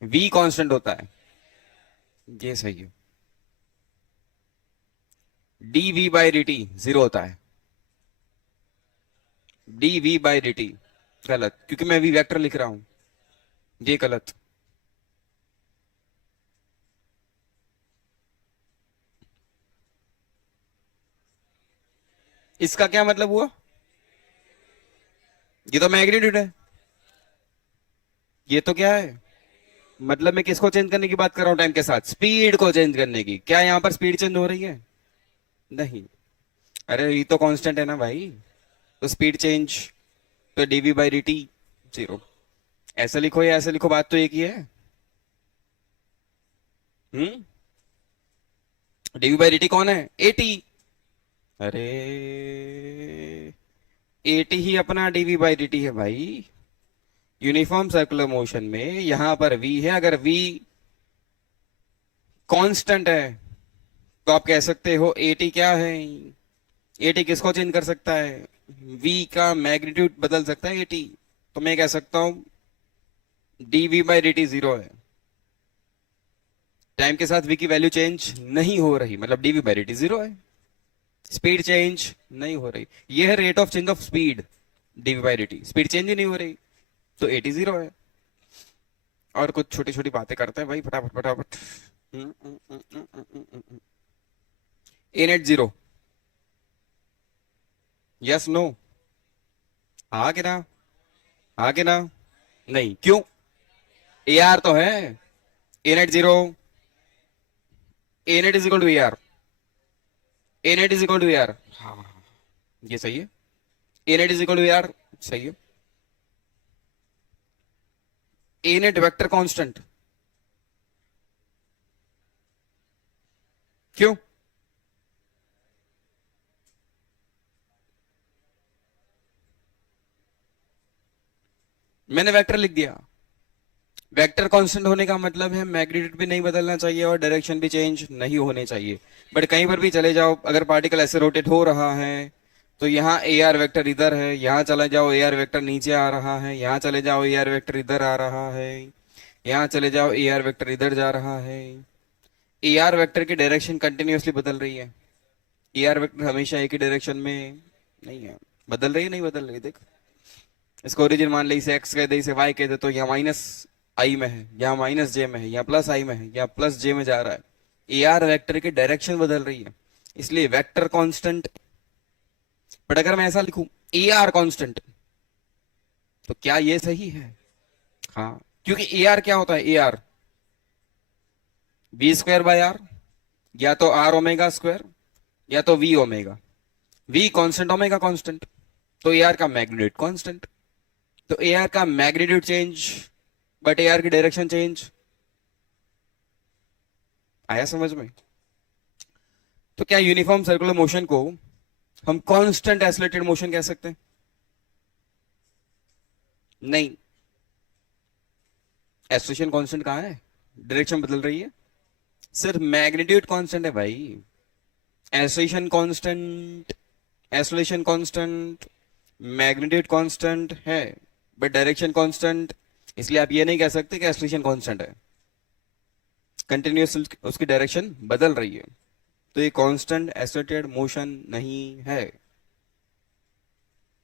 वी कांस्टेंट होता है, ये सही है। D V by D T zero होता है, D V by D T गलत, क्योंकि मैं वी वेक्टर लिख रहा हूं, ये गलत। इसका क्या मतलब हुआ? ये तो मैग्नीट्यूड है, ये तो क्या है? मतलब मैं किसको चेंज करने की बात कर रहा हूं टाइम के साथ? स्पीड को चेंज करने की। क्या यहां पर स्पीड चेंज हो रही है? नहीं। अरे ये तो कांस्टेंट है ना भाई, तो स्पीड चेंज, तो D V by D T zero. ऐसे लिखो या ऐसे लिखो, बात तो एक ही है। हम्म। डीवी बाई डी टी कौन है? एटी। अरे एटी ही अपना डीवी बाई डी टी है भाई। यूनिफॉर्म सर्कुलर मोशन में यहां पर वी है, अगर वी कांस्टेंट है तो आप कह सकते हो एटी क्या है? एटी किसको चेंज कर सकता है? वी का मैग्नीट्यूड बदल सकता है एटी। तो मैं कह सकता हूं D V by D T zero है। टाइम के साथ वी की वैल्यू चेंज नहीं हो रही, मतलब d v by D T zero है। स्पीड चेंज नहीं हो रही, ये है rate of change of speed, d v by D t. Speed change ही नहीं हो रही, तो एटी जीरो है। और कुछ छोटी छोटी बातें करते हैं भाई, फटाफट फटाफट। ए नेट जीरो, यस नो? हाँ कि ना? हाँ कि ना? नहीं, क्यों? ए आर तो है। A net zero, a net is equal to a are, a net is equal to a r. हाँ हाँ, हाँ, ये सही है। A net is equal to a r, सही है। ए नेट वेक्टर कांस्टेंट, क्यों? मैंने वेक्टर लिख दिया। वेक्टर कांस्टेंट होने का मतलब है मैग्नीट्यूड भी नहीं बदलना चाहिए और डायरेक्शन भी चेंज नहीं होने चाहिए। बट कहीं पर भी चले जाओ, अगर पार्टिकल ऐसे रोटेट हो रहा है तो यहाँ ए आर वेक्टर इधर है, यहाँ चले जाओ ए आर वेक्टर नीचे आ रहा है, यहाँ चले जाओ ए आर वेक्टर इधर आ रहा है, यहाँ चले जाओ ए आर वेक्टर इधर जा रहा है। ए आर वेक्टर की डायरेक्शन कंटिन्यूअसली बदल रही है, ए आर वेक्टर हमेशा एक ही डायरेक्शन में नहीं है। बदल रही है, नहीं बदल रही? देख, इसको ओरिजिन मान ली, इसे एक्स कह दे, इसे वाई कह दे, तो यहाँ माइनस आई में है, यहाँ माइनस जे में है, यहाँ प्लस आई में है, यहाँ प्लस जे में जा रहा है। ए आर वेक्टर की डायरेक्शन बदल रही है, इसलिए वेक्टर कांस्टेंट। बट अगर मैं ऐसा लिखूं ए आर कांस्टेंट, तो क्या ये सही है? हाँ, क्योंकि ए आर क्या होता है? A R V square by are, या तो आर ओमेगा स्क्वायर या तो V omega. V constant, omega constant, तो ए आर का मैग्नीट्यूड कांस्टेंट। तो ए आर का magnitude change but A R की डायरेक्शन चेंज। आया समझ में? तो क्या यूनिफॉर्म सर्कुलर मोशन को हम कांस्टेंट एसिलेटेड मोशन कह सकते हैं? नहीं। एसोसिएशन कांस्टेंट कहां है? डायरेक्शन बदल रही है, सिर्फ मैग्नीट्यूड कांस्टेंट है भाई। Association constant, oscillation constant, magnitude constant है, बट डायरेक्शन कांस्टेंट। इसलिए आप ये नहीं कह सकते कि एसोलेशन कांस्टेंट है, कंटिन्यूस उसकी डायरेक्शन बदल रही है, तो ये कांस्टेंट एसोसिएटेड मोशन नहीं है।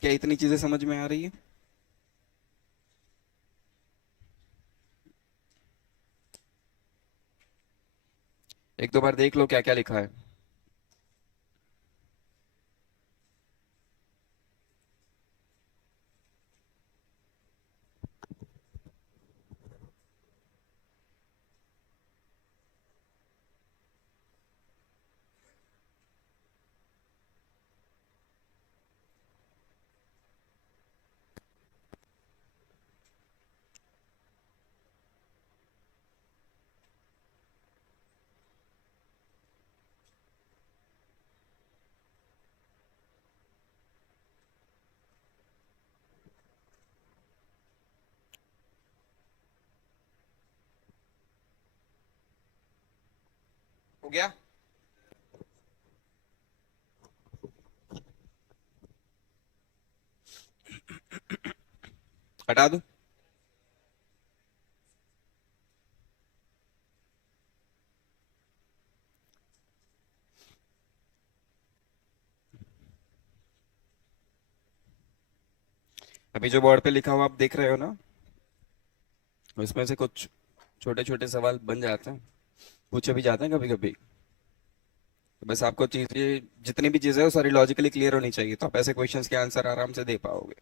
क्या इतनी चीजें समझ में आ रही है? एक दो बार देख लो क्या क्या लिखा है। हो गया? हटा दूं? अभी जो बोर्ड पे लिखा हुआ आप देख रहे हो ना, उसमें से कुछ छोटे छोटे सवाल बन जाते हैं, पूछे भी जाते हैं कभी कभी। तो बस आपको चीजें, जितनी भी चीजें हैं वो सारी लॉजिकली क्लियर होनी चाहिए, तो आप ऐसे क्वेश्चंस के आंसर आराम से दे पाओगे।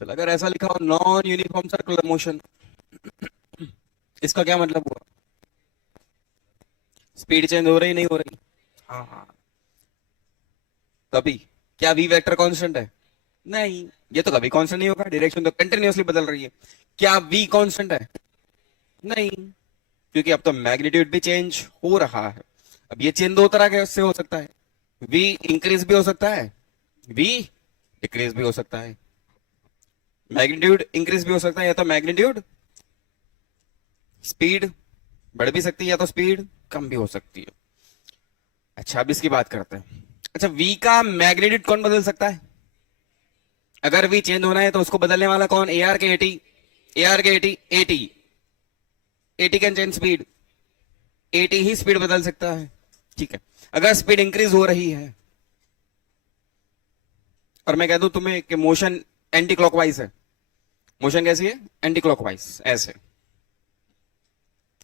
चलो, अगर ऐसा लिखा हो नॉन यूनिफॉर्म सर्कुलर मोशन, इसका क्या मतलब हुआ? स्पीड चेंज हो रही नहीं हो रही? हाँ हाँ। कभी क्या वी वेक्टर कांस्टेंट है? नहीं। ये तो कभी कांस्टेंट नहीं होगा, डायरेक्शन तो कंटिन्यूअसली बदल रही है। क्या वी कांस्टेंट है? नहीं, क्योंकि अब तो मैग्नीट्यूड भी चेंज हो रहा है। अब ये चेंज दो तरह के से हो सकता है, वी इंक्रीज भी हो सकता है, वी डिक्रीज भी हो सकता है। मैग्नीट्यूड इंक्रीज भी हो सकता है, या तो मैग्नीट्यूड स्पीड बढ़ भी सकती है, या तो स्पीड कम भी हो सकती है। अच्छा, अब इसकी बात करते हैं। अच्छा, वी का मैग्नीट्यूड कौन बदल सकता है? अगर वी चेंज होना है तो उसको बदलने वाला कौन? ए आर के एटी, ए आर के eighty, eighty, eighty can change speed, eighty he speed बदल सकता है। ठीक है, अगर स्पीड इंक्रीज हो रही है और मैं कह दूं तुम्हें कि मोशन एंटी क्लॉकवाइज है, मोशन कैसी है? एंटी क्लॉकवाइज, ऐसे,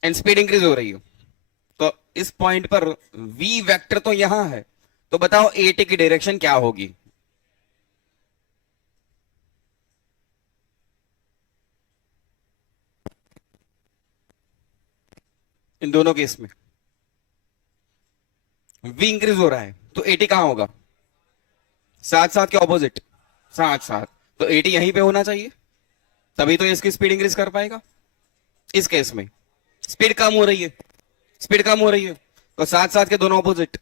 एंड स्पीड इंक्रीज हो रही हो, तो इस पॉइंट पर वी वेक्टर तो यहां है, तो बताओ एटी की डायरेक्शन क्या होगी? इन दोनों केस में वी इंक्रीज हो रहा है तो एटी कहां होगा? साथ साथ के ऑपोजिट, साथ साथ। तो एटी यहीं पे होना चाहिए, तभी तो इसकी स्पीड इंक्रीज कर पाएगा। इस केस में स्पीड कम हो रही है, स्पीड कम हो रही है, तो साथ साथ के दोनों ऑपोजिट,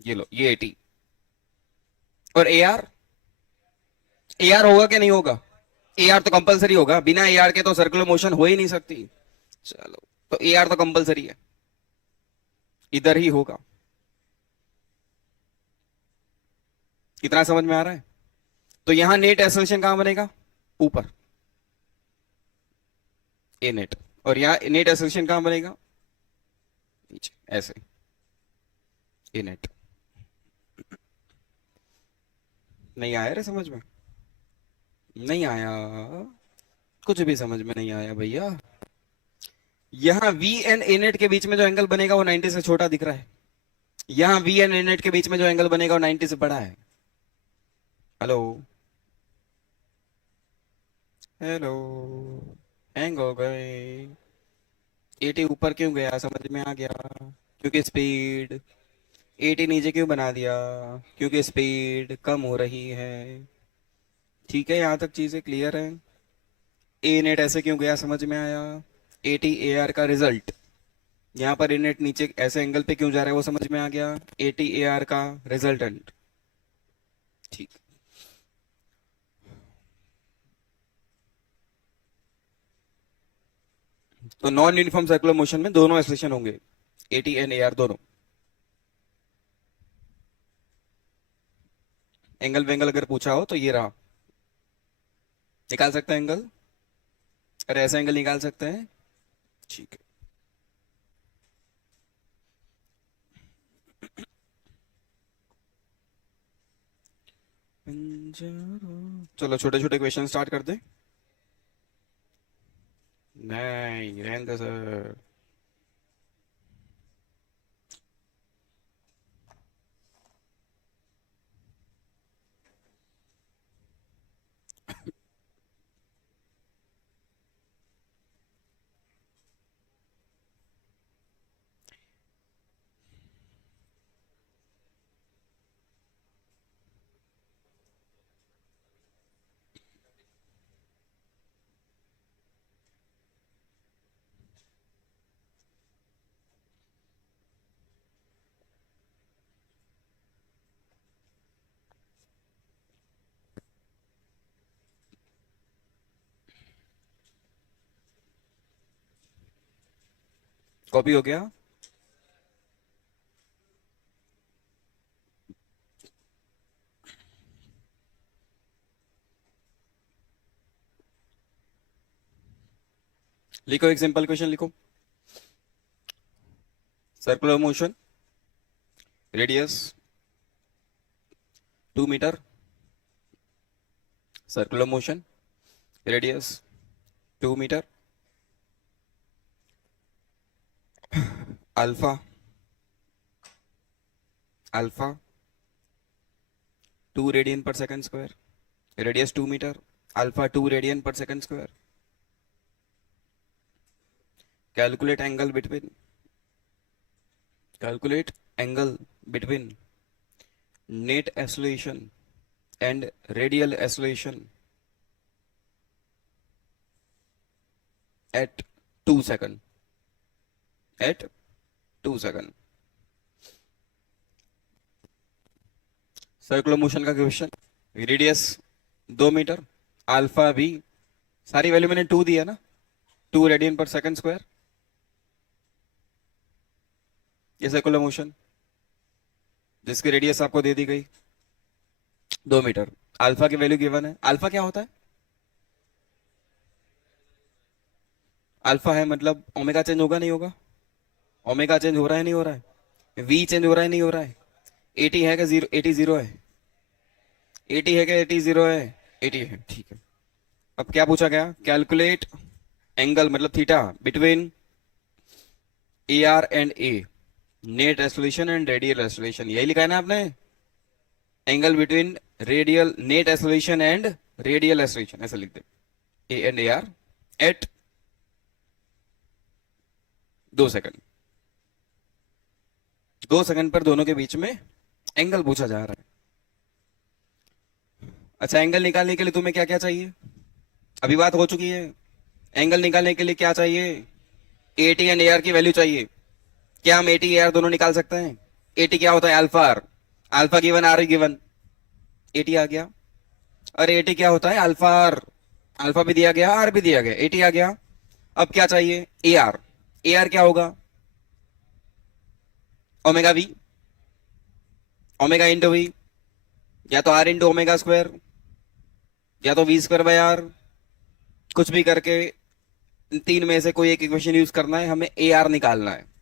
ये लो, ये एटी। और ए आर, ए आर होगा कि नहीं होगा? ए आर तो कंपलसरी होगा, बिना ए आर के तो सर्कुलर मोशन हो ही नहीं सकती। चलो, तो ए आर तो कंपलसरी है, इधर ही होगा। कितना समझ में आ रहा है? तो यहां नेट एसोसिएशन कहां बनेगा? ऊपर, ए नेट। और यहां नेट एसोसिएशन कहां बनेगा? नीचे, ऐसे, ए नेट। नहीं आया रे समझ में? नहीं आया, कुछ भी समझ में नहीं आया भैया। यहां वी एंड ए नेट के बीच में जो एंगल बनेगा वो 90 से छोटा दिख रहा है, यहां वी एंड ए नेट के बीच में जो एंगल बनेगा वो 90 से बड़ा है। हेलो, हेलो, हैंग हो गए। एटी ऊपर क्यों गया, समझ में आ गया? क्योंकि स्पीड। एटी नीचे क्यों बना दिया? क्योंकि स्पीड कम हो रही है। ठीक है, यहां तक चीजें क्लियर है। ए नेट ऐसे क्यों गया, समझ में आया? एटी ए आर का रिजल्ट। यहाँ पर ए नेट नीचे ऐसे एंगल पे क्यों जा रहा है वो समझ में आ गया, एटी ए आर का रिजल्टेंट। ठीक। तो नॉन यूनिफॉर्म सर्कुलर मोशन में दोनों एक्सलेशन होंगे, एटी एंड ए आर दोनों। एंगल वेंगल अगर पूछा हो तो ये रहा, निकाल सकते हैं एंगल, अरे ऐसा एंगल निकाल सकते हैं। ठीक है, चलो छोटे छोटे क्वेश्चन स्टार्ट कर दे। नहीं रहने दो सर। कॉपी हो गया। लिखो एक सिंपल क्वेश्चन लिखो। Circular motion, radius 2 metre, circular motion, radius 2 metre, alpha alpha 2 radian per second square, radius 2 metre, alpha 2 radian per second square. Calculate angle between calculate angle between net acceleration and radial acceleration at 2 second at 2 second। Circular motion का question, radius 2 metre, alpha भी सारी value मैंने 2 दिया ना, 2 radian per second square. ये circular motion जिसकी radius आपको दे दी गई 2 मीटर, अल्फा की वैल्यू गिवन है। अल्फा क्या होता है? अल्फा है मतलब ओमेगा चेंज होगा नहीं होगा? ओमेगा चेंज हो रहा है नहीं हो रहा है? वी चेंज हो रहा है नहीं हो रहा है? 80 है क्या जीरो? 80 जीरो है? 80 है क्या 80 जीरो है? 80 है, ठीक है। अब क्या पूछा गया? कैलकुलेट एंगल मतलब theta between a r and a, net acceleration and radial acceleration. यही लिखा है ना आपने? Angle between radial net acceleration and radial acceleration, ऐसा लिख दे। A and A r at 2 second. 2 second पर दोनों के बीच में एंगल पूछा जा रहा है। अच्छा, एंगल निकालने के लिए तुम्हें क्या क्या चाहिए? अभी बात हो चुकी है। एंगल निकालने के लिए क्या चाहिए? एटी एंड ए आर की वैल्यू चाहिए। क्या हम एटी ए आर दोनों निकाल सकते हैं? एटी क्या होता है? Alpha are. Alpha given, r given, a t आ गया। और एटी क्या होता है? Alpha are. अल्फा भी दिया गया, आर भी दिया गया, एटी आ गया। अब क्या चाहिए? A R. ए आर क्या होगा? Omega V, omega into V, या तो आर इंटू ओमेगा स्क्वायर, या तो वी स्क्वायर बाय आर, कुछ भी करके इन तीन में से कोई एक इक्वेशन यूज करना है, हमें ए आर निकालना है।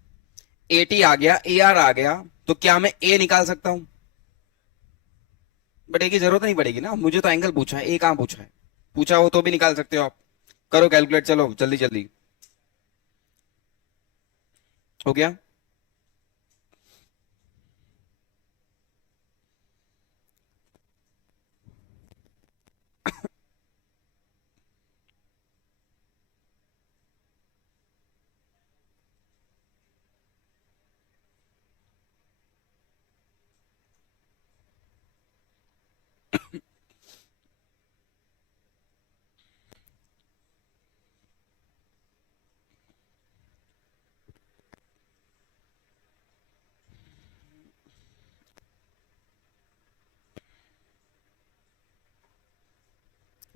एटी आ गया, ए आर आ गया, तो क्या मैं ए निकाल सकता हूं? बट ए की जरूरत नहीं पड़ेगी ना, मुझे तो एंगल पूछा है, ए कहां पूछा है? पूछा हो तो भी निकाल सकते हो आप। करो कैलकुलेट, चलो जल्दी जल्दी। हो गया?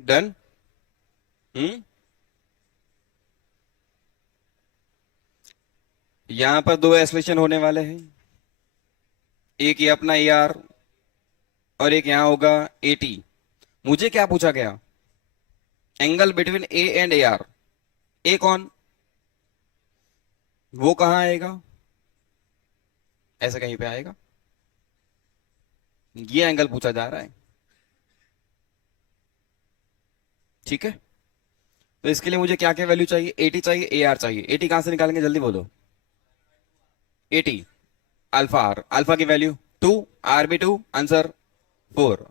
डन। हम्म। यहां पर दो एक्सलेशन होने वाले हैं, एक ये अपना ए आर और एक यहां होगा एटी। मुझे क्या पूछा गया? Angle between A and A R. A कौन? वो कहां आएगा? ऐसे कहीं पे आएगा। ये एंगल पूछा जा रहा है, ठीक है। तो इसके लिए मुझे क्या क्या वैल्यू चाहिए, 80 चाहिए, ए आर चाहिए। 80 कहां से निकालेंगे, जल्दी बोलो। 80 अल्फा आर, अल्फा की वैल्यू 2, आर भी 2, आंसर 4।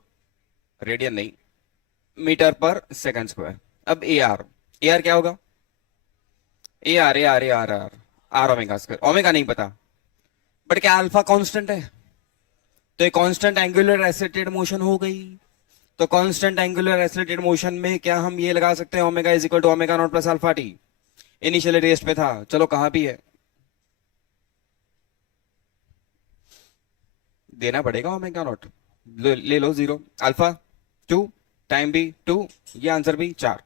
रेडियन नहीं, मीटर पर सेकंड स्क्वायर। अब ए आर, ए आर क्या होगा, A are A are A R R R omega square. Omega नहीं पता, बट क्या अल्फा कांस्टेंट है, तो ये कांस्टेंट एंगुलर एसिलेटेड मोशन हो गई। तो कांस्टेंट एंगुलर एसिलेटेड मोशन में क्या हम ये लगा सकते हैं, omega is equal to omega not plus alpha T. Initially rest पे था, चलो कहां भी है, देना पड़ेगा ओमेगा नॉट। ले लो 0, अल्फा 2, टाइम भी 2, ये आंसर भी 4।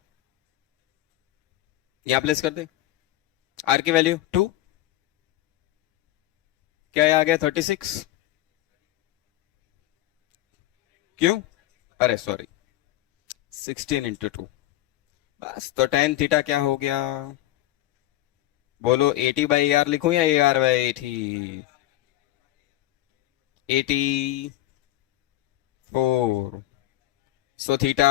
यहां प्लेस कर दे, आर की वैल्यू 2, क्या ये आ गया 36, क्यों, अरे सॉरी 16 इंटू 2, बस। तो टेन थीटा क्या हो गया, बोलो 80 बाई ए आर लिखूं या A R by 80, 84, so theta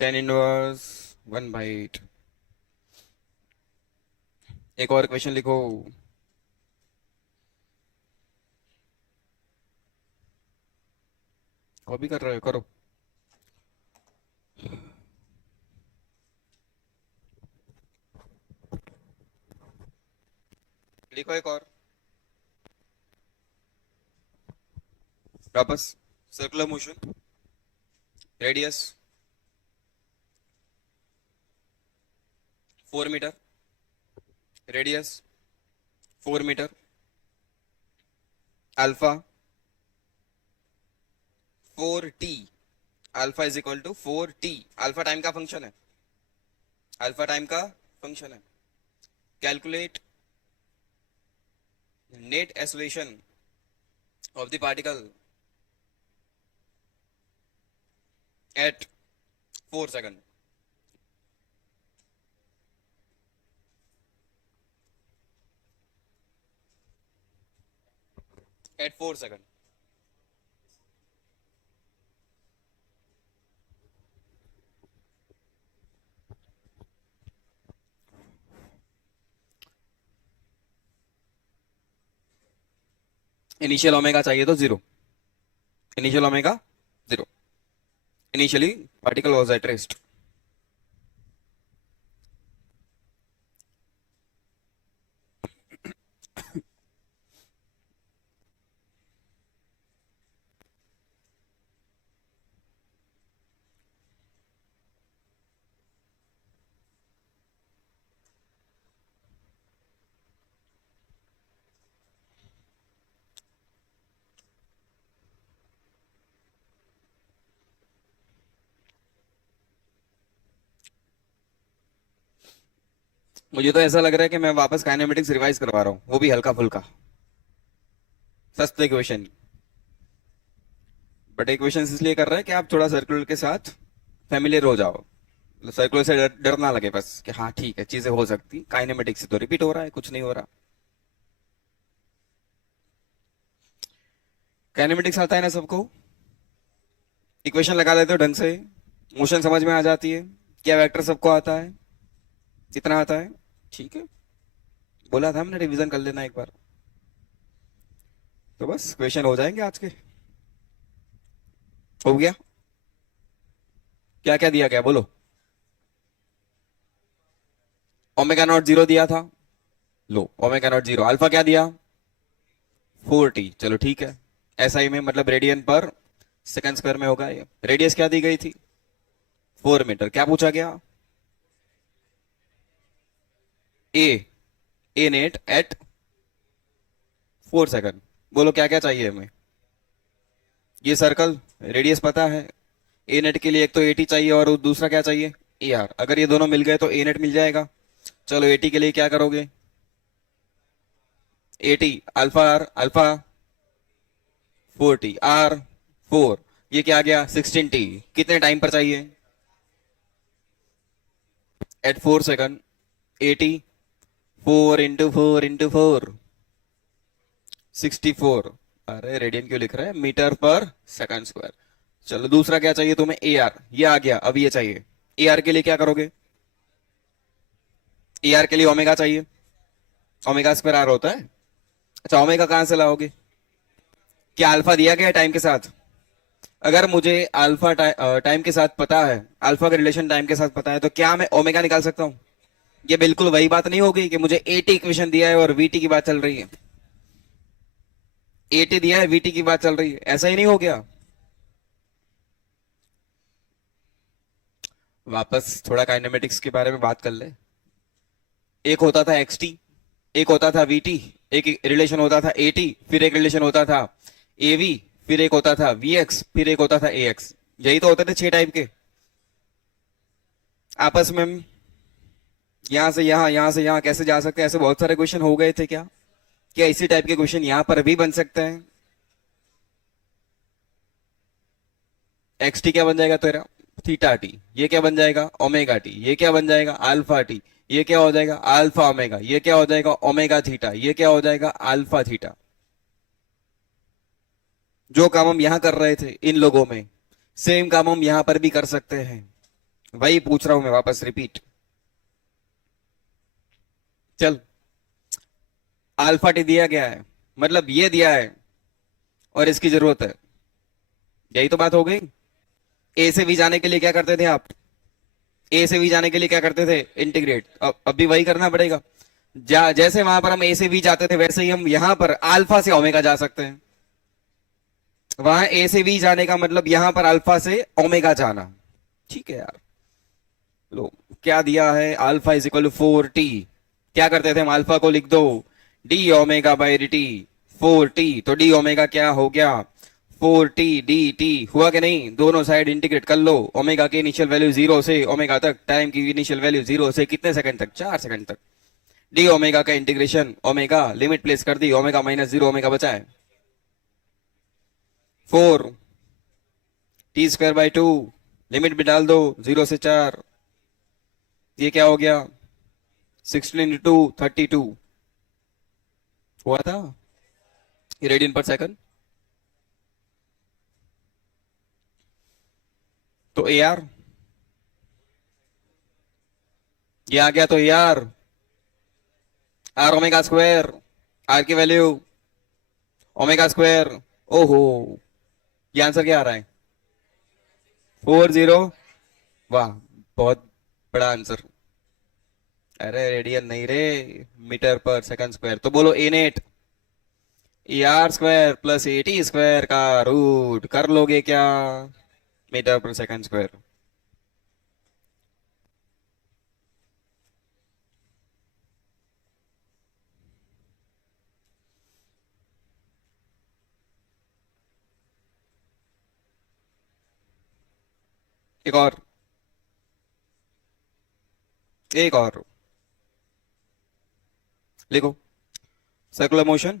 10 inverse 1/8। एक और क्वेश्चन लिखो, कॉपी कर रहे हो, करो। लिखो एक और, वापस, circular motion, radius 4 metre, radius 4 metre, alpha 4t, alpha is equal to 4t। Alpha time का फंक्शन है, अल्फा टाइम का फंक्शन है। Calculate net acceleration of the particle at 4 second. At 4 second, initial omega चाहिए तो 0, initial omega 0, initially particle was at rest. मुझे तो ऐसा लग रहा है कि मैं वापस काइनेमेटिक्स रिवाइज करवा रहा हूँ, वो भी हल्का फुल्का, सस्ते क्वेश्चन। बट एक क्वेश्चन इसलिए कर रहे हैं कि आप थोड़ा सर्कुलर के साथ फेमिलियर हो जाओ, सर्कुलर से डर ना लगे, बस कि हाँ ठीक है चीजें हो सकती, काइनेमेटिक्स से तो रिपीट हो रहा है, कुछ नहीं हो रहा। काइनेमेटिक्स आता है ना सबको, इक्वेशन लगा लेते हो ढंग से, मोशन समझ में आ जाती है, क्या वेक्टर सबको आता है, कितना आता है, ठीक है। बोला था हमने रिवीजन कर लेना एक बार, तो बस क्वेश्चन हो जाएंगे आज के। हो गया, क्या क्या दिया गया बोलो। ओमेगा नॉट 0 दिया था, लो ओमेगा नॉट 0, अल्फा क्या दिया 4t, चलो ठीक है। एसआई में मतलब रेडियन पर सेकंड स्क्वायर में होगा ये। रेडियस क्या दी गई थी 4 मीटर, क्या पूछा गया, ए, ए नेट एट 4 सेकंड। बोलो क्या क्या चाहिए हमें, ये सर्कल रेडियस पता है, ए नेट के लिए एक तो 80 चाहिए और दूसरा क्या चाहिए ए आर। अगर ये दोनों मिल गए तो ए नेट मिल जाएगा। चलो 80 के लिए क्या करोगे, 80 अल्फा आर, अल्फा 40 आर 4, ये क्या आ गया 16t, कितने टाइम पर चाहिए एट 4 सेकंड। 80 4 इंटू 4 इंटू 4 64, अरे रेडियन क्यों लिख रहा है, मीटर पर सेकंड स्क्वायर। चलो दूसरा क्या चाहिए तुम्हें ए आर, ये आ गया, अब ये चाहिए ए आर के लिए क्या करोगे? ए आर के लिए ओमेगा चाहिए, ओमेगा स्क्वायर आर होता है। अच्छा, ओमेगा कहां से लाओगे? क्या अल्फा दिया गया है टाइम के साथ? अगर मुझे अल्फा टाइम के साथ पता है, अल्फा का रिलेशन टाइम के साथ पता है, तो क्या मैं ओमेगा निकाल सकता हूं? ये बिल्कुल वही बात नहीं होगी कि मुझे एटी इक्वेशन दिया है और वीटी की बात चल रही है। एटी दिया है, वीटी की बात चल रही है, ऐसा ही नहीं हो गया? वापस थोड़ा काइनेमेटिक्स के बारे में बात कर ले। एक होता था एक्स टी, एक होता था वीटी, एक रिलेशन होता था एटी, फिर एक रिलेशन होता था एवी, फिर एक होता था वी एक्स, फिर एक होता था ए एक्स। यही तो होते थे 6 टाइप के आपस में। यहां से यहां, यहां से यहां कैसे जा सकते हैं? ऐसे बहुत सारे क्वेश्चन हो गए थे क्या? क्या इसी टाइप के क्वेश्चन यहां पर भी बन सकते हैं? एक्स टी क्या बन जाएगा तेरा? Theta T. ये क्या बन जाएगा? Omega T. ये क्या बन जाएगा? Alpha T. ये क्या हो जाएगा? Alpha omega. ये क्या हो जाएगा? Omega theta. ये क्या हो जाएगा? Alpha theta. जो काम हम यहां कर रहे थे इन लोगों में, सेम काम हम यहां पर भी कर सकते हैं। वही पूछ रहा हूं मैं, वापस रिपीट। चल, अल्फा टी दिया गया है, मतलब ये दिया है और इसकी जरूरत है। यही तो बात हो गई। ए से भी जाने के लिए क्या करते थे आप? ए से बी जाने के लिए क्या करते थे? इंटीग्रेट। अब भी वही करना पड़ेगा। जैसे वहां पर हम ए से बी जाते थे, वैसे ही हम यहां पर अल्फा से ओमेगा जा सकते हैं। वहां ए से बी जाने का मतलब यहां पर अल्फा से ओमेगा जाना। ठीक है यार। लो, क्या दिया है? Alpha is equal to 4t। क्या करते थे हम? अल्फा को लिख दो D omega by D T. 4t, तो डी ओमेगा क्या हो गया? 4t D T. हुआ कि नहीं? दोनों साइड इंटीग्रेट कर लो। ओमेगा की इनिशियल वैल्यू 0 से ओमेगा तक, टाइम की इनिशियल वैल्यू 0 से कितने सेकंड तक? 4 सेकंड तक। डी ओमेगा का इंटीग्रेशन, ओमेगा लिमिट प्लेस कर दी, ओमेगा माइनस 0 ओमेगा बचा है 4 टी स्क्वायर बाई 2। लिमिट भी डाल दो, 0 से 4। ये क्या हो गया? 16 into 2 32 हुआ था रेडियन पर सेकंड। तो ए आर, ये आ गया तो A R, R omega square. R की वैल्यू ओमेगा स्क्वायर। ओहो, ये आंसर क्या आ रहा है? 40। वाह, बहुत बड़ा आंसर। अरे रेडियन नहीं रे, मीटर पर सेकंड स्क्वायर। तो बोलो a net, a are square plus A T square का रूट कर लोगे क्या? मीटर पर सेकंड स्क्वायर। एक और, एक और लिखो। Circular motion,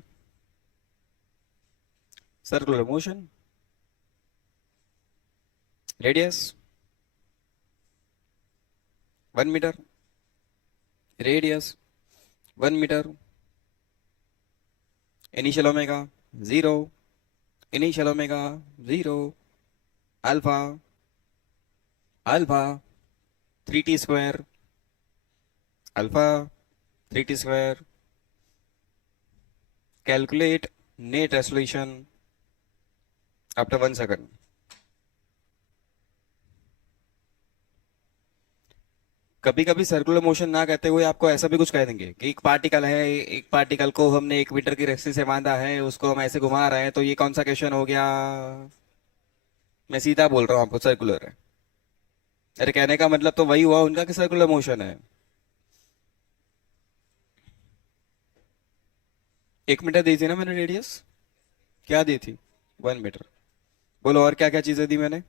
circular motion, radius 1 metre, radius 1 metre, initial omega 0, initial omega 0, alpha, alpha 3t square, alpha 3t square. Calculate net resolution after 1 second. कभी कभी सर्कुलर मोशन ना कहते हुए आपको ऐसा भी कुछ कह देंगे कि एक पार्टिकल है, एक पार्टिकल को हमने 1 मीटर की रस्सी से बांधा है, उसको हम ऐसे घुमा रहे हैं, तो ये कौन सा क्वेश्चन हो गया? मैं सीधा बोल रहा हूँ आपको, सर्कुलर है। अरे कहने का मतलब तो वही हुआ उनका कि सर्कुलर मोशन है। 1 मीटर दी थी ना मैंने रेडियस? क्या दी थी? 1 मीटर। बोलो और क्या क्या चीजें दी मैंने?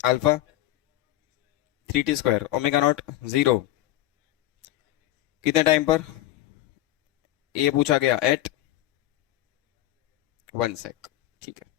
Alpha 3t square, omega naught 0, कितने टाइम पर? ये पूछा गया एट 1 सेक। ठीक है।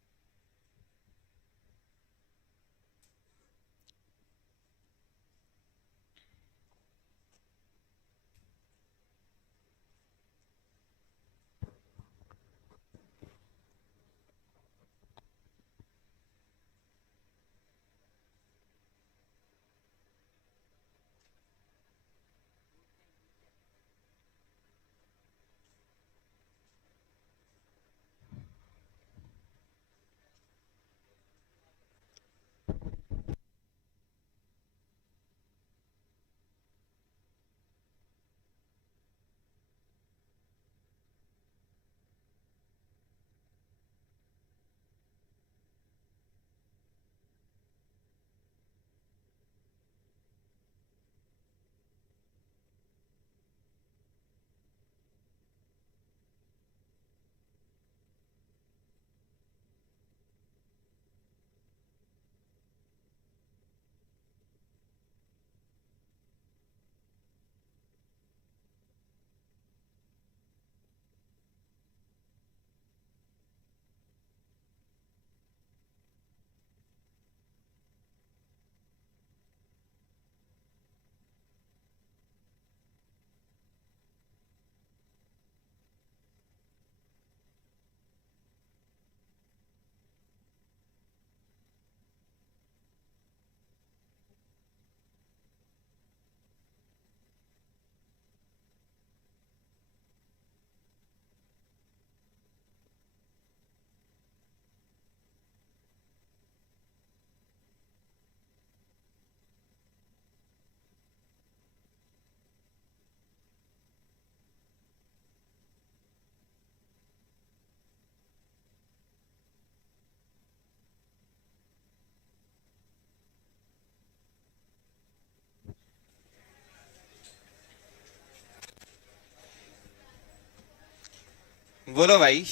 बोलो भाई,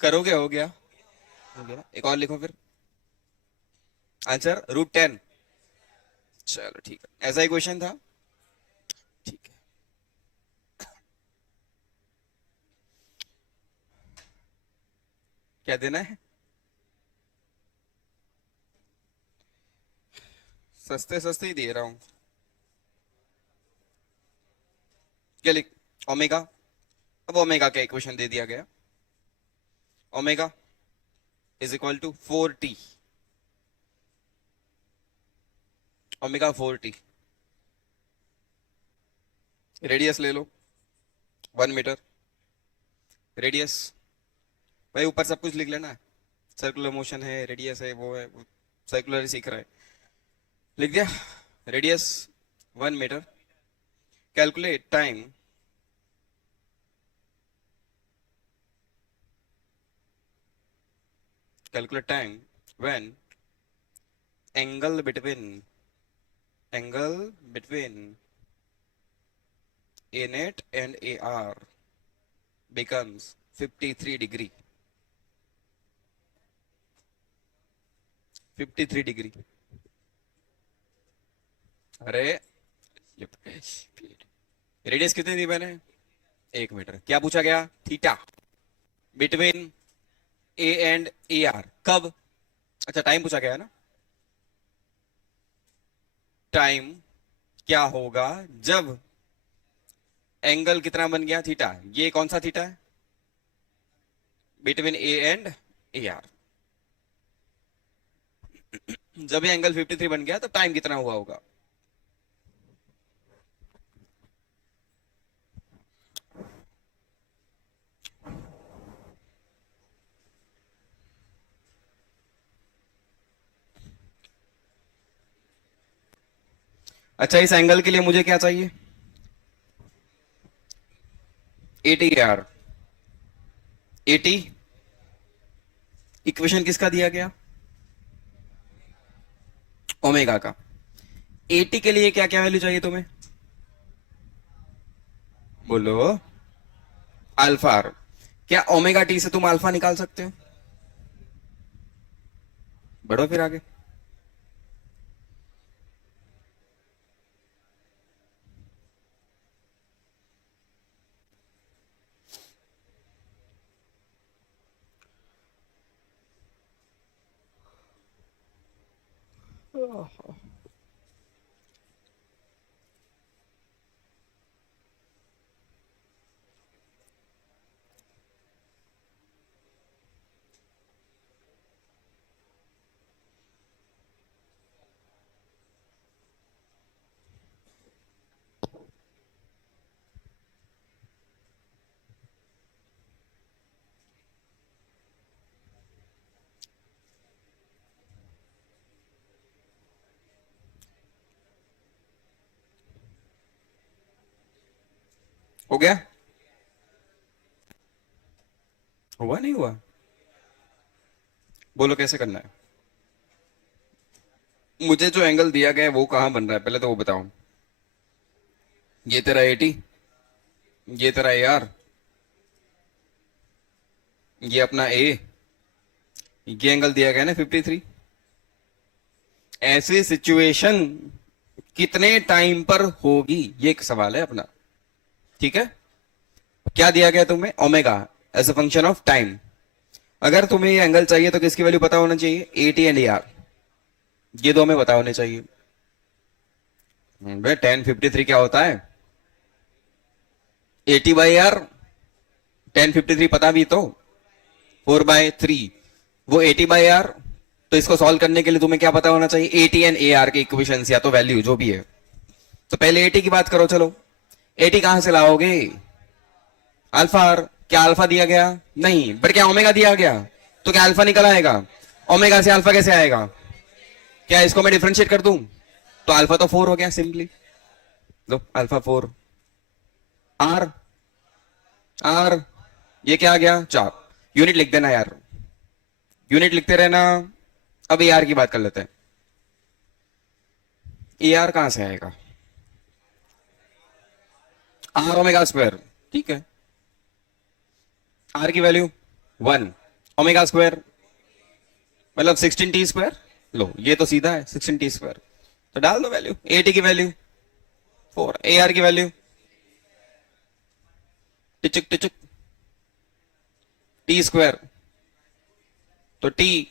करोगे? हो गया, एक और लिखो फिर। आंसर √10। चलो ठीक है, ऐसा ही क्वेश्चन था। ठीक है, क्या देना है? सस्ते सस्ते ही दे रहा हूं। क्या लिख? ओमेगा। अब ओमेगा का इक्वेशन दे दिया गया। Omega is equal to 4t। Omega 4t। Radius ले लो, 1 मीटर रेडियस। भाई ऊपर सब कुछ लिख लेना। सर्कुलर मोशन है, रेडियस है, वो है, सर्कुलर ही सीख रहा है। लिख दिया। Radius 1 metre. Calculate time. Calculate time when angle between a net and AR becomes 53 degree। 53 degree. अरे रेडियस कितनी दी मैंने? 1 मीटर। क्या पूछा गया? Theta between A and A R. कब? अच्छा, टाइम पूछा गया है ना। टाइम क्या होगा जब एंगल कितना बन गया? थीटा। ये कौन सा थीटा है? Between A and A R. जब ये एंगल 53 बन गया तो टाइम कितना हुआ होगा? अच्छा, इस एंगल के लिए मुझे क्या चाहिए? 80 यार। 80। इक्वेशन किसका दिया गया? ओमेगा का। 80 के लिए क्या क्या वैल्यू चाहिए तुम्हें? बोलो। Alpha R. क्या ओमेगा टी से तुम अल्फा निकाल सकते हो? बढ़ो फिर आगे। हो गया? हुआ नहीं हुआ? बोलो कैसे करना है? मुझे जो एंगल दिया गया है वो कहां बन रहा है पहले तो वो बताओ। ये तेरा 80, ये तेरा ए आर, ये अपना ए, ये एंगल दिया गया ना 53। ऐसी सिचुएशन कितने टाइम पर होगी, ये एक सवाल है अपना। ठीक है, क्या दिया गया तुम्हें? Omega as a function of time. अगर तुम्हें ये एंगल चाहिए तो किसकी वैल्यू पता होना चाहिए? 80 एंड AR। ये दो हमें पता होने चाहिए। भाई 1053 क्या होता है? 80/R। 1053 पता भी तो। 4/3। वो 80/R। तो इसको सॉल्व करने के लिए तुम्हें क्या पता होना चाहिए? 80 एंड AR के इक्वेशन या तो वैल्यू जो भी है। तो पहले 80 की बात करो। चलो 80 कहां से लाओगे? Alpha R. क्या अल्फा दिया गया? नहीं, बट क्या ओमेगा दिया गया? तो क्या अल्फा निकल आएगा? ओमेगा से अल्फा कैसे आएगा? क्या इसको मैं डिफरेंशिएट कर दूं तो अल्फा तो 4 हो गया सिंपली। लो अल्फा 4। आर। आर। ये क्या आ गया? 4। यूनिट लिख देना यार, यूनिट लिखते रहना। अब ए आर की बात कर लेते हैं। ए आर कहां से आएगा? R omega square. ठीक है, आर की वैल्यू 1, ओमेगा स्क्वायर मतलब 16t²। लो ये तो सीधा है 16t², तो डाल दो वैल्यू। ए टी की वैल्यू 4, ए आर की वैल्यू टिचक टिचक t², तो टी,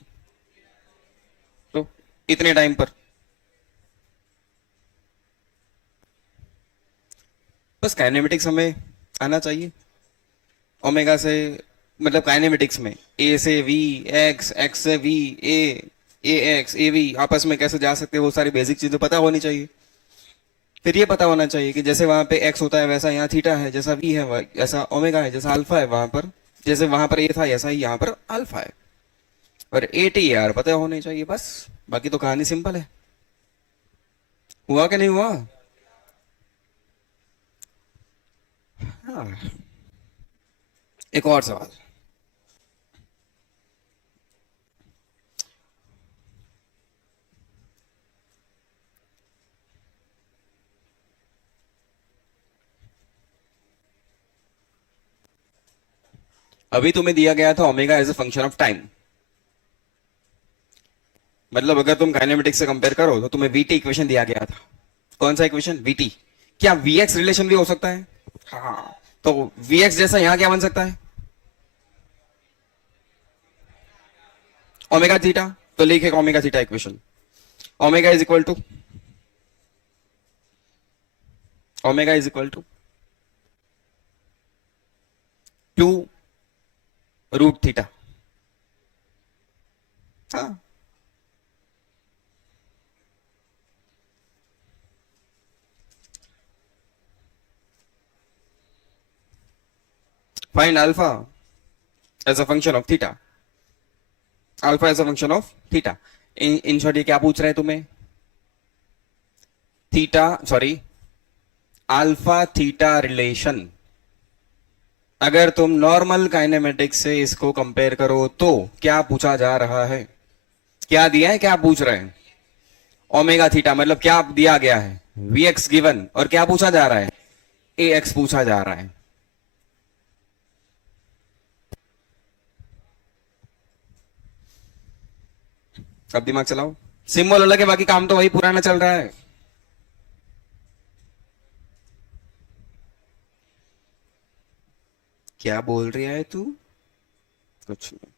तो इतने टाइम पर बस काइनेमेटिक्स हमें आना चाहिए ओमेगा से, मतलब काइनेमेटिक्स में ए से वी एक्स, एक्स से V A x A V आपस में कैसे जा सकते हैं, वो सारी बेसिक चीजें पता होनी चाहिए। फिर ये पता होना चाहिए कि जैसे वहां पे एक्स होता है वैसा यहाँ थीटा है, जैसा वी है ऐसा ओमेगा है, जैसा अल्फा है वहां पर, जैसे वहां पर ए था ऐसा ही यहाँ पर अल्फा है। और ए टी यार पता होने चाहिए बस, बाकी तो कहानी सिंपल है। हुआ कि नहीं हुआ? हाँ, एक और सवाल। अभी तुम्हें दिया गया था omega as a function of time, मतलब अगर तुम काइनेमेटिक्स से कंपेयर करो तो तुम्हें वीटी इक्वेशन दिया गया था। कौन सा इक्वेशन? वीटी। क्या वीएक्स रिलेशन भी हो सकता है? हाँ, तो वीएक्स जैसा यहां क्या बन सकता है? Omega theta. तो लिखेगा omega theta equation, omega is equal to, omega is equal to 2√थीटा। हाँ, find alpha as a function of theta, alpha as a function of theta. In short ये क्या पूछ रहे हैं तुम्हें? Theta, sorry, alpha theta relation. अगर तुम नॉर्मल काइनेमेटिक्स से इसको कंपेयर करो तो क्या पूछा जा रहा है? क्या दिया है, क्या पूछ रहे हैं? ओमेगा थीटा, मतलब क्या दिया गया है? वी एक्स गिवन, और क्या पूछा जा रहा है? ए एक्स पूछा जा रहा है। अब दिमाग चलाओ, सिंबल अलग है, बाकी काम तो वही पुराना चल रहा है। क्या बोल रही है तू? कुछ नहीं।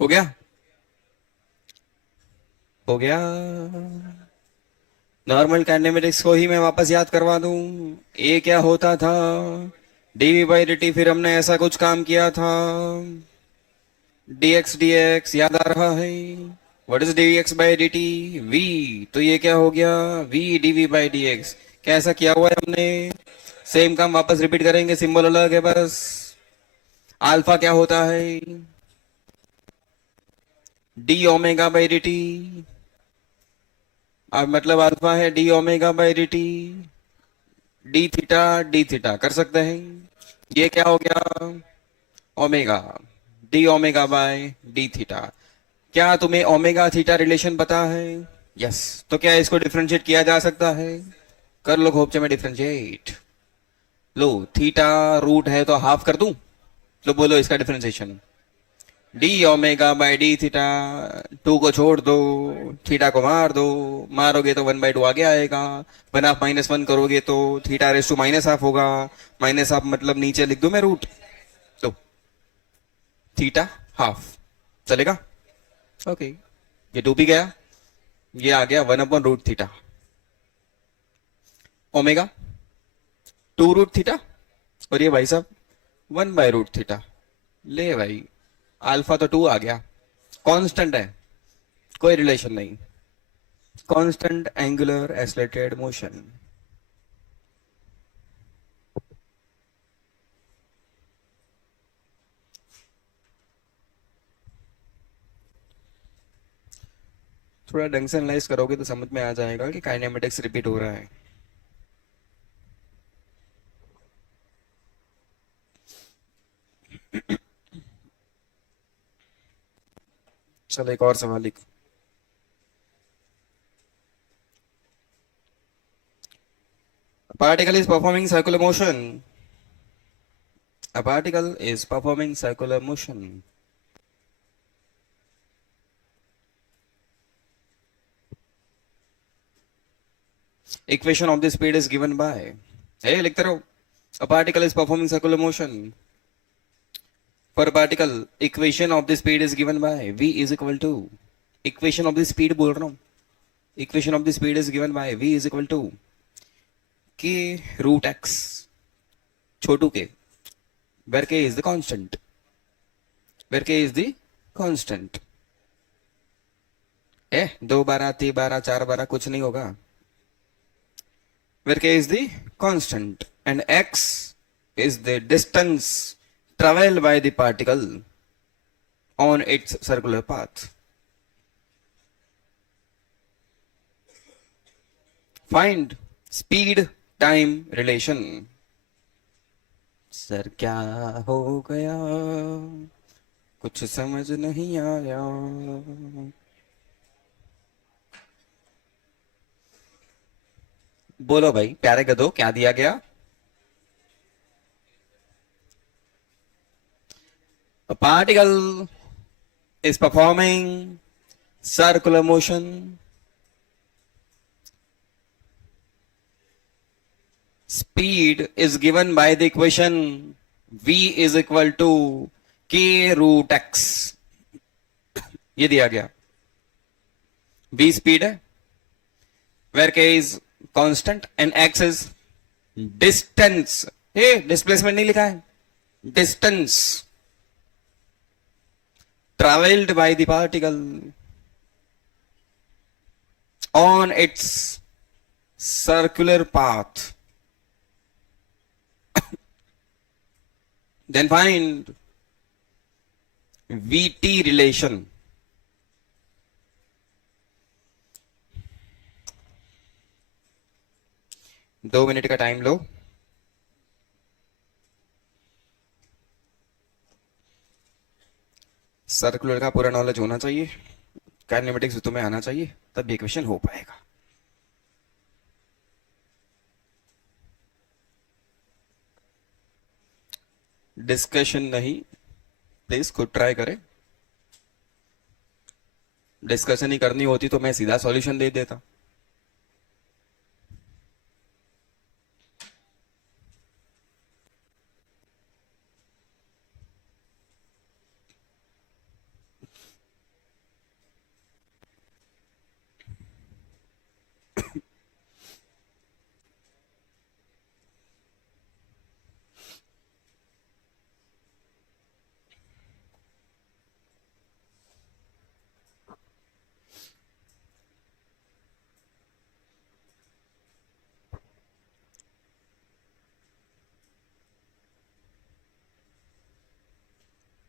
हो गया, हो गया। नॉर्मल काइनेमेटिक्स को ही मैं वापस याद करवा दूं। ए क्या होता था? डीवी बाई डी टी, फिर हमने ऐसा कुछ काम किया था, dx dx याद आ रहा है? What is dx by D T? v। तो ये क्या हो गया? v dv by dx। क्या ऐसा किया हुआ है हमने? सेम काम वापस रिपीट करेंगे, सिंबल अलग है बस। अल्फा क्या होता है? d omega by D T, अब मतलब अल्फा है d omega by D T, D theta कर सकते हैं। ये क्या हो गया? Omega, D omega by D theta. क्या तुम्हें ओमेगा थीटा रिलेशन पता है? यस। तो क्या इसको डिफरेंशिएट किया जा सकता है? कर लो खोपचे में डिफरेंशिएट। लो थीटा रूट है तो हाफ कर दूं, तो बोलो इसका differentiation. D omega by D theta, 2 को छोड़ दो, थीटा को मार दो, मारोगे तो 1/2 आगे आएगा। 1/2 -1 करोगे तो थीटा रेस टू -हाफ होगा। -हाफ मतलब नीचे लिख दूं मैं रूट, तो थीटा हाफ चलेगा। ओके, ये 2 भी गया, ये आ गया 1/√θ, ओमेगा 2√θ, और ये भाई साहब 1/√θ। ले भाई, अल्फा तो 2 आ गया, कांस्टेंट है, कोई रिलेशन नहीं, कांस्टेंट एंगुलर एक्सेलरेटेड मोशन। थोड़ा ढंग से एनालाइज करोगे तो समझ में आ जाएगा कि काइनेमेटिक्स रिपीट हो रहा है। चलो एक और सवाल लिख। Particle is performing circular motion. A particle is performing circular motion. Equation of the speed is given by. Hey, लिखते रहो. A particle is performing circular motion. For a particle, equation of the speed is given by v is equal to. Equation of the speed बोल रहा हूँ. Equation of the speed is given by v is equal to k root x. छोटू के. Where k is the constant. Where k is the constant. 2 12 3 12 4 12 कुछ नहीं होगा. Where k is the constant and x is the distance traveled by the particle on its circular path. Find speed time relation. Sir क्या हो गया, कुछ समझ नहीं आया। बोलो भाई प्यारे गधो, क्या दिया गया? A particle is performing circular motion. Speed is given by the equation v is equal to k root x. ये दिया गया. v speed है, where k is constant and x is distance. Displacement नहीं लिखा है, distance traveled by the particle on its circular path. Then find VT relation. दो minute का time लो. Circular का पूरा नॉलेज होना चाहिए, काइनेमेटिक्स तुम्हें आना चाहिए, तब ये क्वेश्चन हो पाएगा. डिस्कशन नहीं, प्लीज खुद ट्राई करें. डिस्कशन ही करनी होती तो मैं सीधा सॉल्यूशन दे देता.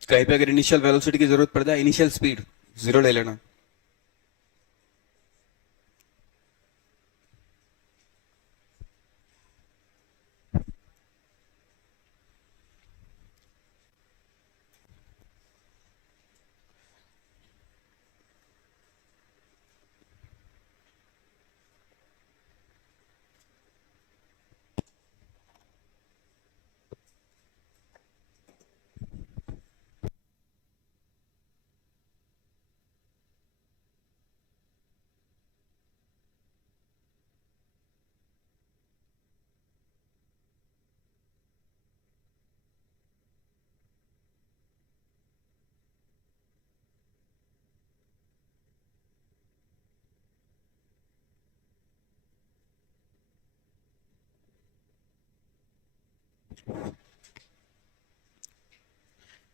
कहीं पे अगर इनिशियल वेलोसिटी की जरूरत पड़ जाए, इनिशियल स्पीड 0 ले लेना.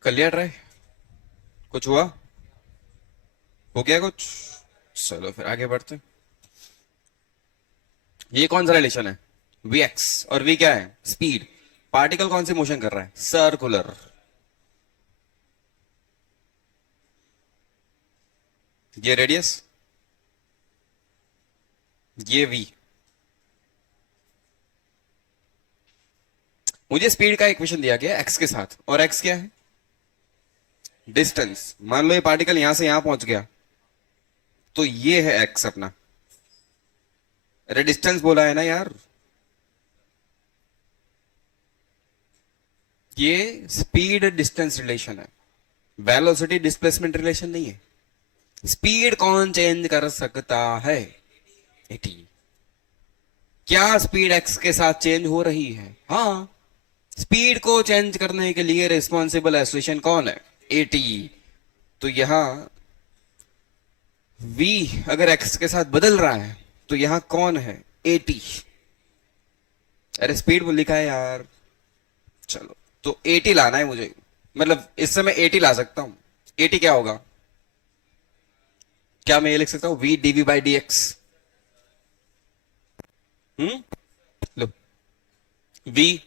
कर लिया ट्राई? कुछ हुआ? हो गया कुछ? चलो फिर आगे बढ़ते हैं। ये कौन सा रिलेशन है? वी एक्स, और वी क्या है? स्पीड। पार्टिकल कौन सी मोशन कर रहा है? सर्कुलर। ये रेडियस, ये वी। मुझे स्पीड का इक्वेशन दिया गया एक्स के साथ, और एक्स क्या है? डिस्टेंस। मान लो ये पार्टिकल यहां से यहां पहुंच गया, तो ये है एक्स अपना। अरे डिस्टेंस बोला है ना यार। ये स्पीड डिस्टेंस रिलेशन है, वेलोसिटी डिस्प्लेसमेंट रिलेशन नहीं है। स्पीड कौन चेंज कर सकता है? एटी। क्या स्पीड एक्स के साथ चेंज हो रही है? हाँ। स्पीड को चेंज करने के लिए रिस्पॉन्सिबल एसोसिएशन कौन है? एटी। तो यहां v अगर x के साथ बदल रहा है, तो यहां कौन है? एटी। अरे स्पीड वो लिखा है यार। चलो, तो एटी लाना है मुझे, मतलब इससे मैं एटी ला सकता हूं। एटी क्या होगा? क्या मैं ये लिख सकता हूं? v dv by D X. लो, v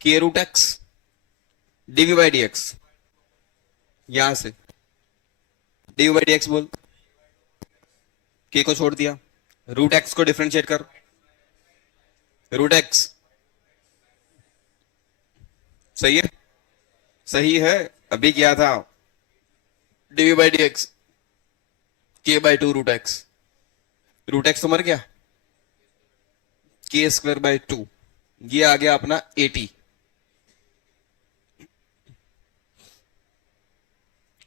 के root X D V by D X. यहां से डीवी बाई डी एक्स बोल, के को छोड़ दिया, रूट एक्स को डिफरेंशिएट कर। रूट एक्स सही है? सही है। अभी क्या था? डीवी बाई डी एक्स के by two root X. Root X तो मर गया, के स्क्वायर बाई टू। ये आ गया अपना एटी।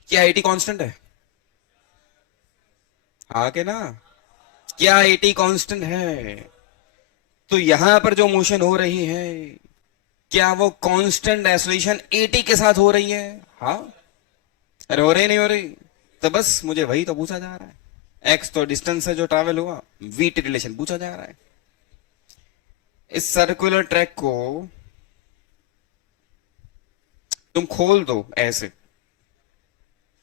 क्या एटी कांस्टेंट है? हाँ के ना? क्या एटी कांस्टेंट है? तो यहां पर जो मोशन हो रही है, क्या वो कांस्टेंट एसोसिएशन एटी के साथ हो रही है? हाँ। अरे हो रही नहीं हो रही? तो बस मुझे वही तो पूछा जा रहा है। एक्स तो डिस्टेंस है जो ट्रैवल हुआ, वी टी रिलेशन पूछा जा रहा है। इस सर्कुलर ट्रैक को तुम खोल दो, ऐसे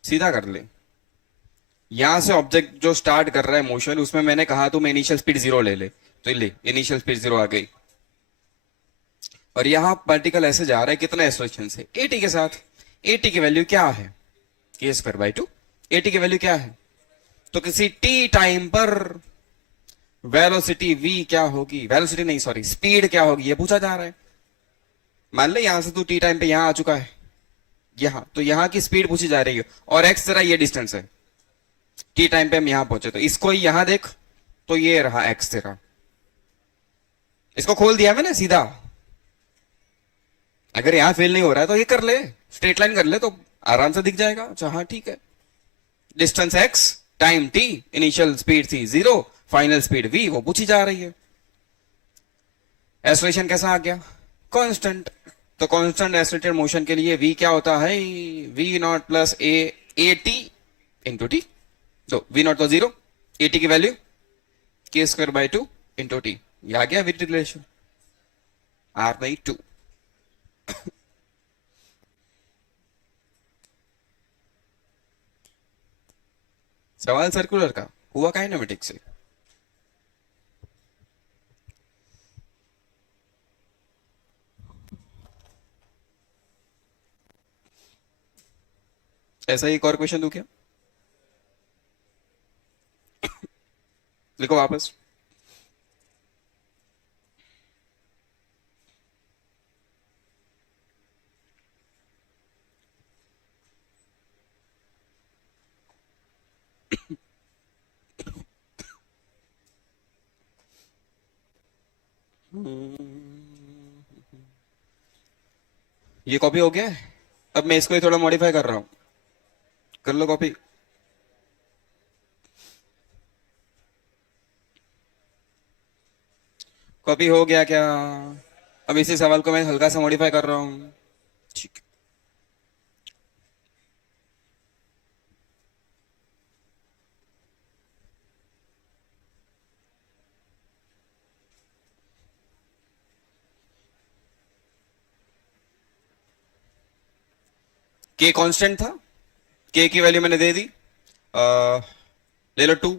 सीधा कर ले। यहां से ऑब्जेक्ट जो स्टार्ट कर रहा है मोशन, उसमें मैंने कहा तुम इनिशियल स्पीड जीरो ले ले, तो ले इनिशियल स्पीड जीरो आ गई। और यहां पार्टिकल ऐसे जा रहा है कितना एसोसिएशन से? एटी के साथ। एटी की वैल्यू क्या है? के स्क्वायर बाई टू। एटी की वैल्यू क्या है? तो किसी टी टाइम पर वेलोसिटी v क्या होगी? वेलोसिटी नहीं, सॉरी, स्पीड क्या होगी, ये पूछा जा रहा है। मान ले यहां से तू टी टाइम पे यहां आ चुका है, यहां, तो यहां की स्पीड पूछी जा रही है, और एक्स तेरा ये डिस्टेंस है। टी टाइम पे हम यहां पहुंचे, तो इसको ही यहां देख, तो ये रहा एक्स तेरा। इसको खोल दिया मैंने सीधा। अगर यहां फेल नहीं हो रहा है तो ये कर ले, स्ट्रेट लाइन कर ले, तो आराम से दिख जाएगा। अच्छा हाँ ठीक है। Distance x, time T, initial speed थी जीरो, फाइनल स्पीड v, वो पूछी जा रही है। एक्सेलरेशन कैसा आ गया? कांस्टेंट। तो कांस्टेंट एक्सेलरेटेड मोशन के लिए v क्या होता है? v not plus A T into T. तो v नॉट तो जीरो, ए टी की वैल्यू के square by two into T. ये आ गया with relation, R by two. सवाल सर्कुलर का हुआ काइनेमेटिक से। ऐसा ही एक और क्वेश्चन दूं क्या? लिखो वापस। ये कॉपी हो गया है। अब मैं इसको ही थोड़ा मॉडिफाई कर रहा हूं, कर लो कॉपी। कॉपी हो गया क्या? अब इसी सवाल को मैं हल्का सा मॉडिफाई कर रहा हूं। ठीक के कांस्टेंट था, के की वैल्यू मैंने दे दी, ले लो 2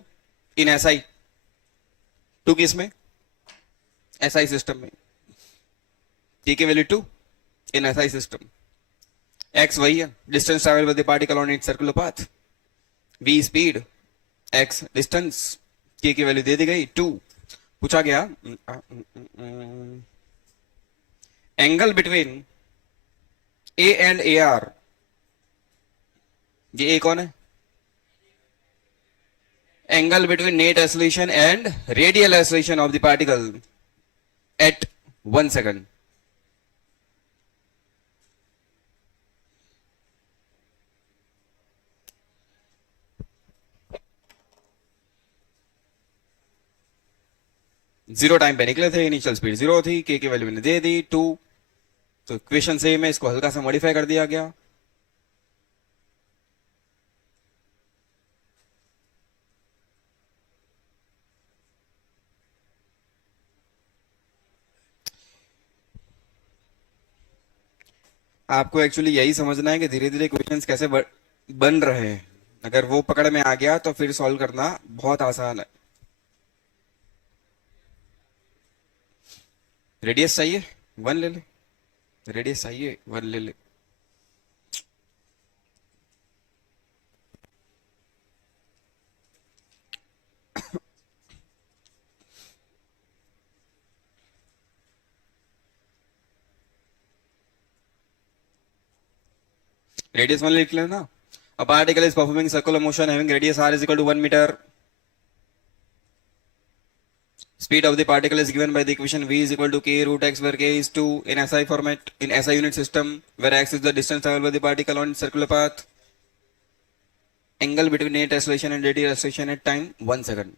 इन एसआई, 2 किस में, एसआई सिस्टम में, के की value 2 in SI system, x वही है distance travel with the particle on it circular path, v speed, x distance, k की वैल्यू दे दी गई 2। पूछा गया angle between a and AR, ये a कौन है, angle between net acceleration and radial acceleration of the particle eight 1 second. Zero time पे निकले थे, इनिशियल स्पीड 0 थी, के की वैल्यू मैंने दे दी 2, तो इक्वेशन सेम है, इसको हल्का सा मॉडिफाई कर दिया गया। आपको एक्चुअली यही समझना है कि धीरे धीरे क्वेश्चंस कैसे बन रहे हैं। अगर वो पकड़ में आ गया तो फिर सॉल्व करना बहुत आसान है। रेडियस चाहिए 1 ले ले, रेडियस चाहिए 1 ले ले। रेडियस 1 लिख लेना। A particle is performing circular motion having radius r is equal to 1 meter. Speed of the particle is given by the equation v is equal to k root x, where k is 2 in SI format, in SI unit system, where x is the distance traveled by the particle on its circular path. Angle between net acceleration and radial acceleration at time 1 second.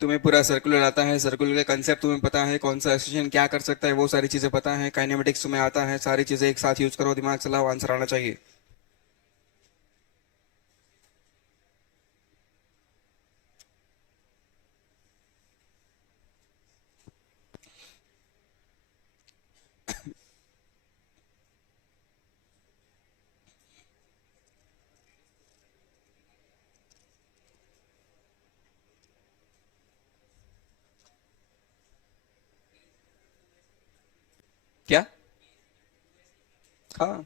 तुम्हें पूरा circular आता है, circular का concept तुम्हें पता है, कौन सा एक्सटेंशन क्या कर सकता है, वो सारी चीजें पता है, काइनेमेटिक्स तुम्हें आता है, सारी चीजें एक साथ यूज करो, दिमाग चलाओ, आंसर आना चाहिए। क्या, हाँ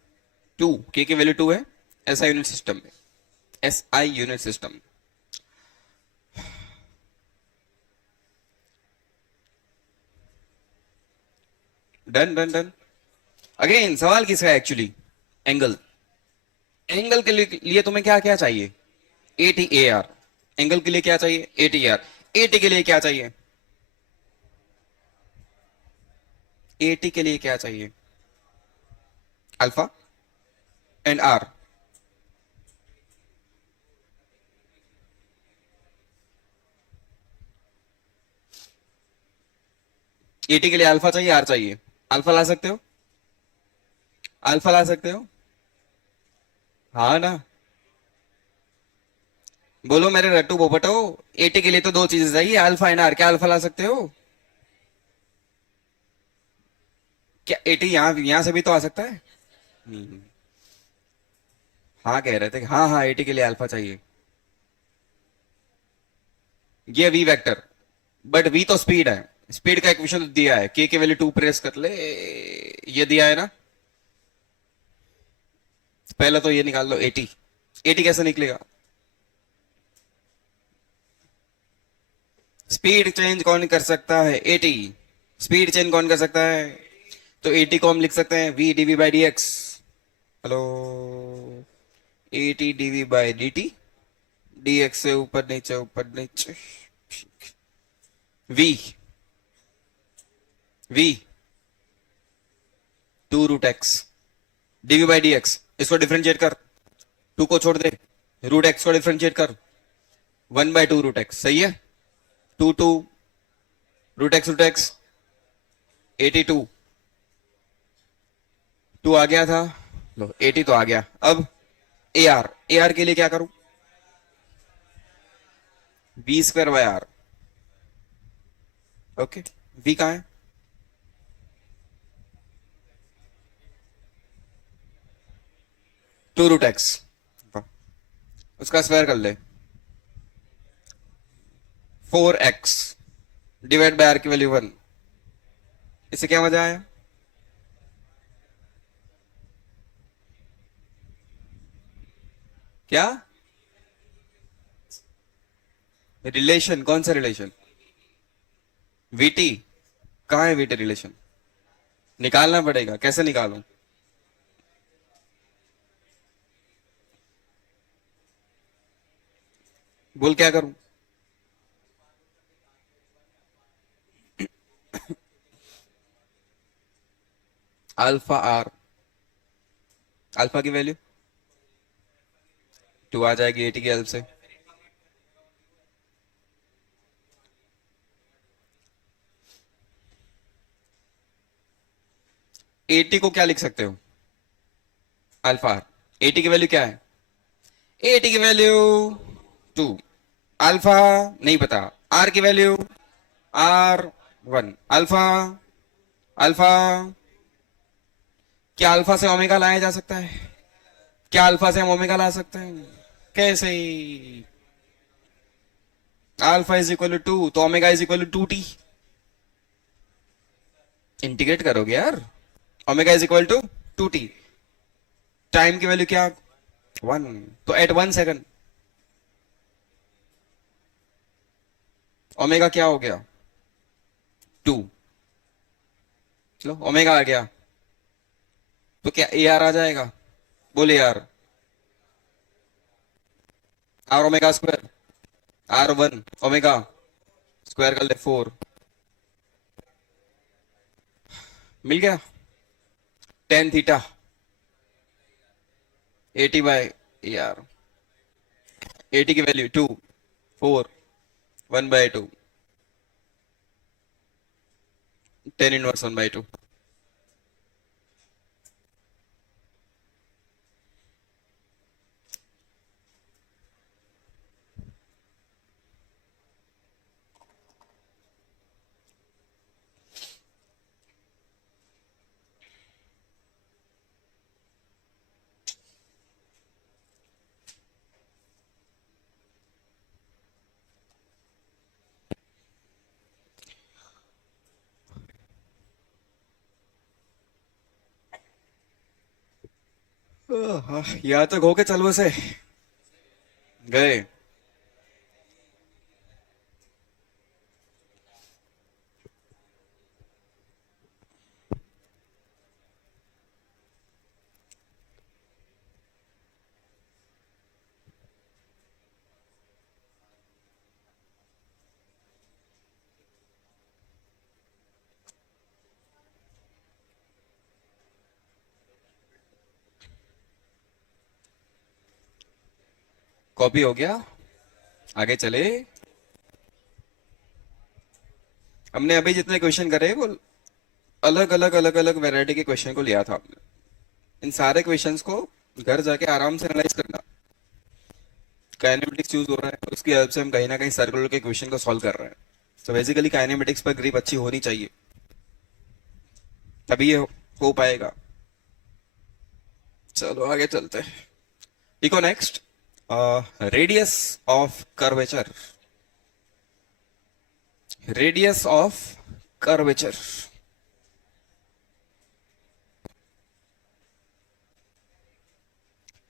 2, के की वैल्यू 2 है एसआई यूनिट सिस्टम में, SI unit system. Done done done. Again सवाल किसका है एक्चुअली, एंगल। एंगल के लिए तुम्हें क्या क्या चाहिए, एटी ए आर। एंगल के लिए क्या चाहिए, एटी आर। एटी के लिए क्या चाहिए, एटी के लिए क्या चाहिए, अल्फा एंड आर। एटी के लिए अल्फा चाहिए, आर चाहिए। अल्फा ला सकते हो, अल्फा ला सकते हो, हाँ ना, बोलो मेरे रट्टू बोपटो। एटी के लिए तो 2 चीजें चाहिए, अल्फा एंड आर। क्या अल्फा ला सकते हो, क्या एटी यहां से भी तो आ सकता है। हाँ कह रहे थे, हाँ हाँ एटी के लिए अल्फा चाहिए। ये वी वेक्टर, बट वी तो स्पीड है, स्पीड का इक्वेशन दिया है, के की वैल्यू 2 प्रेस कर ले, ये दिया है ना। पहले तो ये निकाल लो, एटी। एटी कैसे निकलेगा, स्पीड चेंज कौन कर सकता है, एटी। स्पीड चेंज कौन कर सकता है, तो एटी को हम लिख सकते हैं V D V by D X. Hello, A T D V by D T, D X से ऊपर नीचे V, V 2 root X D V by D X. इसको डिफरेंशिएट कर, 2 को छोड़ दे, रूट एक्स को डिफरेंशिएट कर, 1 बाई 2 रूट एक्स। सही है, 2 2 रूट एक्स 82, 2 आ गया था, लो 80 तो आ गया। अब ए आर के लिए क्या करूं, B square by R. Okay, V कहाँ है? टू रूट एक्स, उसका स्क्वायर कर ले। 4x डिवाइड बाय आर की वैल्यू 1। इससे क्या मजा आया? क्या रिलेशन? कौन सा रिलेशन? वीटी? कहाँ है वीटी रिलेशन? निकालना पड़ेगा, कैसे निकालूं? बोल क्या करूं? अल्फा आर, अल्फा की वैल्यू 2 आ जाएगी एटी की हेल्प से। एटी को क्या लिख सकते हो? Alpha R. एटी की वैल्यू क्या है? एटी की वैल्यू 2। अल्फा नहीं पता, आर की वैल्यू आर 1। अल्फा, अल्फा, क्या अल्फा से ओमेगा लाया जा सकता है? क्या अल्फा से हम ओमेगा ला सकते हैं? कैसे? अल्फा इज इक्वल टू 2 तो omega is equal to 2t। Integrate करोगे यार। Omega is equal to 2t। Time की वैल्यू क्या? 1। तो एट 1 सेकंड ओमेगा क्या हो गया? 2। चलो ओमेगा आ गया, तो क्या ए आर आ जाएगा? बोले यार, R omega square, R 1 omega square कर ले 4। मिल गया। Tan theta 80 by A R. 80 की वैल्यू 2, 4, 1/2, टेन इनवर्स 1/2। यहाँ तक होके चल बसे गए। कॉपी हो गया, आगे चले। हमने अभी जितने क्वेश्चन करे वो अलग अलग अलग अलग वैरायटी के क्वेश्चन को लिया था हमने। इन सारे क्वेश्चंस को घर जाके आराम से एनालाइज करना। काइनेमेटिक्स यूज हो रहा है, उसकी हेल्प से हम कहीं ना कहीं सर्कुलर के क्वेश्चन को सॉल्व कर रहे हैं। तो बेसिकली काइनेमेटिक्स पर ग्रिप अच्छी होनी चाहिए, तभी ये हो पाएगा। चलो आगे चलते हैं। देखो next, radius of curvature. Radius of curvature,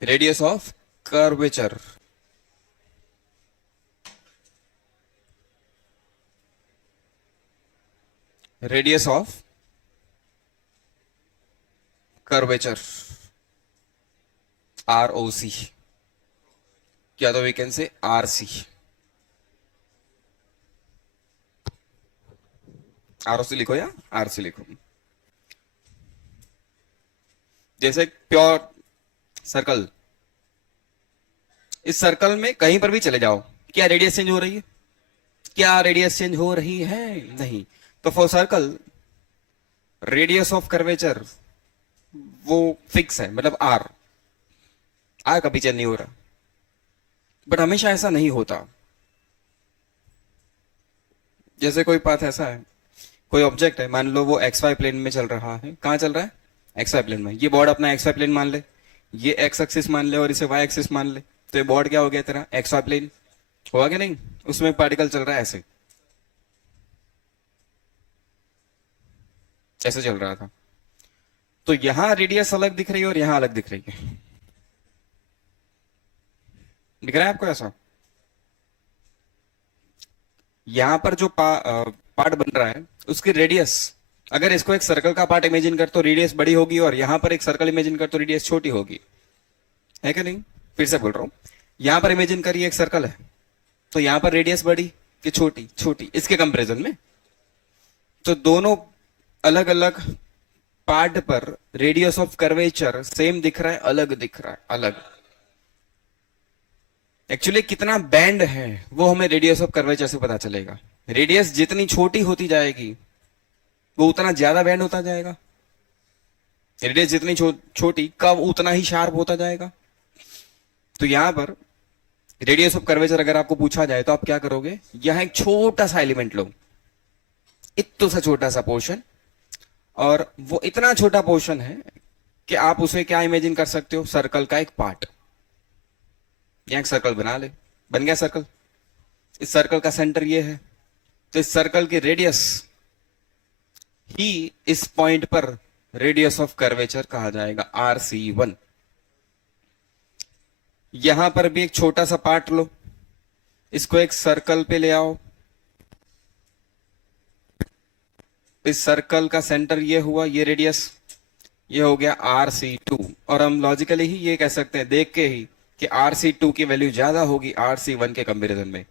radius of curvature. Radius of curvature, R O C, क्या तो we can say R C. R O C लिखो या आर सी लिखो। जैसे प्योर सर्कल, इस सर्कल में कहीं पर भी चले जाओ, क्या रेडियस चेंज हो रही है? क्या रेडियस चेंज हो रही है? नहीं। तो for circle radius of curvature वो फिक्स है, मतलब आर। आर कभी चेंज नहीं हो रहा, बट हमेशा ऐसा नहीं होता। जैसे कोई पाथ ऐसा है, कोई ऑब्जेक्ट है, मान लो वो एक्स वाई प्लेन में चल रहा है। कहाँ चल रहा है? एक्स वाई प्लेन में। ये बॉर्ड अपना एक्स वाई प्लेन मान ले, ये एक्स एक्सिस मान ले और इसे वाई एक्सिस मान ले, तो ये बॉर्ड क्या हो गया तेरा? X Y plane. हुआ कि नहीं? उसमें पार्टिकल चल रहा है ऐसे, ऐसे चल रहा था। तो यहां रेडियस अलग दिख रही है और यहां अलग दिख रही है। दिख रहा है आपको ऐसा? यहां पर जो पार्ट बन रहा है उसकी रेडियस, अगर इसको एक सर्कल का पार्ट इमेजिन कर तो रेडियस बड़ी होगी, और यहां पर एक सर्कल इमेजिन कर तो रेडियस छोटी होगी, है कि नहीं? फिर से बोल रहा हूं, यहां पर इमेजिन करिए एक सर्कल है, तो यहां पर रेडियस बड़ी कि छोटी? छोटी, इसके कंपैरिजन में। तो दोनों अलग अलग पार्ट पर रेडियस ऑफ कर्वेचर सेम दिख रहा है, अलग दिख रहा है, अलग। एक्चुअली कितना बैंड है वो हमें रेडियस ऑफ कर्वेचर से पता चलेगा। रेडियस जितनी छोटी होती जाएगी वो उतना ज्यादा बैंड होता जाएगा, रेडियस जितनी छोटी कब उतना ही शार्प होता जाएगा। तो यहां पर रेडियस ऑफ कर्वेचर अगर आपको पूछा जाए तो आप क्या करोगे? यहां एक छोटा सा एलिमेंट लो, इतना सा छोटा सा पोर्शन, और वो इतना छोटा पोर्शन है कि आप उसे क्या इमेजिन कर सकते हो? सर्कल का एक पार्ट। यहां एक सर्कल बना ले, बन गया सर्कल। इस सर्कल का सेंटर ये है, तो इस सर्कल की रेडियस ही इस पॉइंट पर रेडियस ऑफ कर्वेचर कहा जाएगा, RC1। यहां पर भी एक छोटा सा पार्ट लो, इसको एक सर्कल पे ले आओ, इस सर्कल का सेंटर ये हुआ, ये रेडियस, ये हो गया RC2। और हम लॉजिकली ही ये कह सकते हैं देख के ही कि RC2 की वैल्यू ज्यादा होगी RC1 के कंपैरिजन में।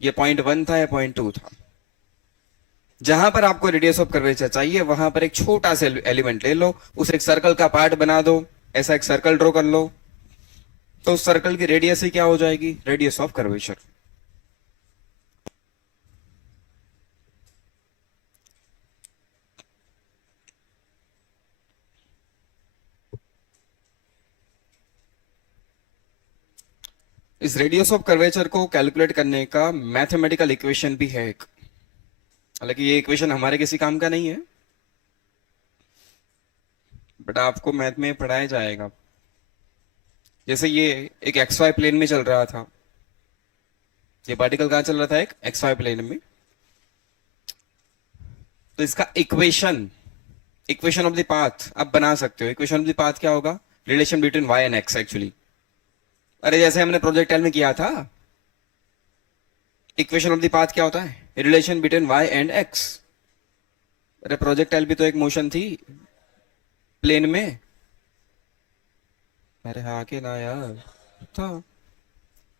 ये पॉइंट 1 था या पॉइंट 2 था? जहां पर आपको रेडियस ऑफ कर्वेचर चाहिए वहां पर एक छोटा सा एलिमेंट ले लो, उसे एक सर्कल का पार्ट बना दो, ऐसा एक सर्कल ड्रॉ कर लो, तो उस सर्कल की रेडियस ही क्या हो जाएगी? Radius of curvature. इस रेडियस ऑफ कर्वेचर को कैलकुलेट करने का मैथमेटिकल इक्वेशन भी है एक, हालांकि ये इक्वेशन हमारे किसी काम का नहीं है, बट आपको मैथ में पढ़ाया जाएगा। जैसे ये एक एक्स वाई प्लेन में चल रहा था, ये पार्टिकल कहां चल रहा था? एक एक्स वाई प्लेन में। तो इसका equation, equation of the path आप बना सकते हो। इक्वेशन ऑफ द पाथ क्या होगा? Relation between Y and X actually. अरे जैसे हमने प्रोजेक्टाइल में किया था, इक्वेशन ऑफ द पाथ क्या होता है? Relation between Y and X. अरे प्रोजेक्टाइल भी तो एक मोशन थी प्लेन में। अरे हाँ के ना यार, था।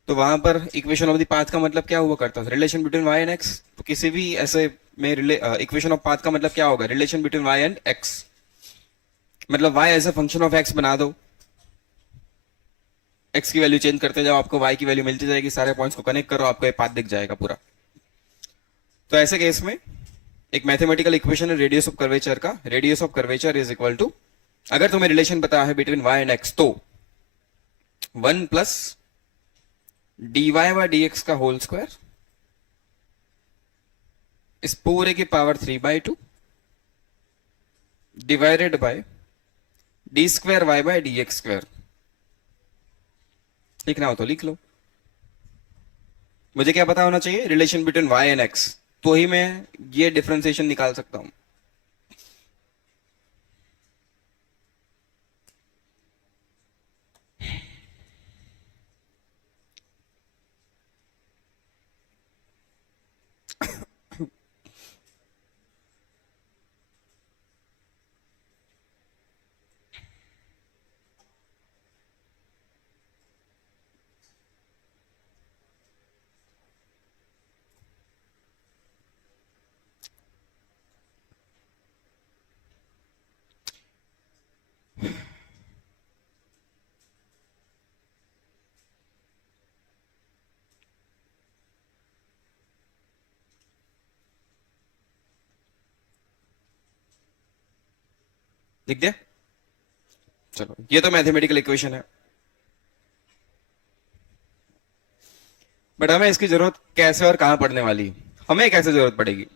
तो वहां पर इक्वेशन ऑफ द पाथ का मतलब क्या हुआ करता था? Relation between Y and X. तो किसी भी ऐसे में इक्वेशन ऑफ पाथ का मतलब क्या होगा? Relation between Y and x. मतलब y as a function of x बना दो, एक्स की वैल्यू चेंज करते जाओ, आपको वाई की वैल्यू मिलती जाएगी, सारे पॉइंट्स को कनेक्ट करो, आपको एक पाथ दिख जाएगा पूरा। तो ऐसे केस में एक मैथमेटिकल इक्वेशन है रेडियस ऑफ कर्वेचर का। Radius of curvature is equal to, अगर तुम्हें रिलेशन पता है बिटवीन वाई एंड एक्स, तो 1 प्लस dy बाय dx का होल स्क्वायर इस पूरे की power 3/2 divided by D square Y by D X square. लिखना हो तो लिख लो। मुझे क्या पता होना चाहिए? Relation between Y and X, तो ही मैं ये डिफरेंशिएशन निकाल सकता हूं। लिख दिया? चलो, ये तो मैथमेटिकल इक्वेशन है, बट हमें इसकी जरूरत कैसे और कहां पड़ने वाली है? हमें कैसे जरूरत पड़ेगी?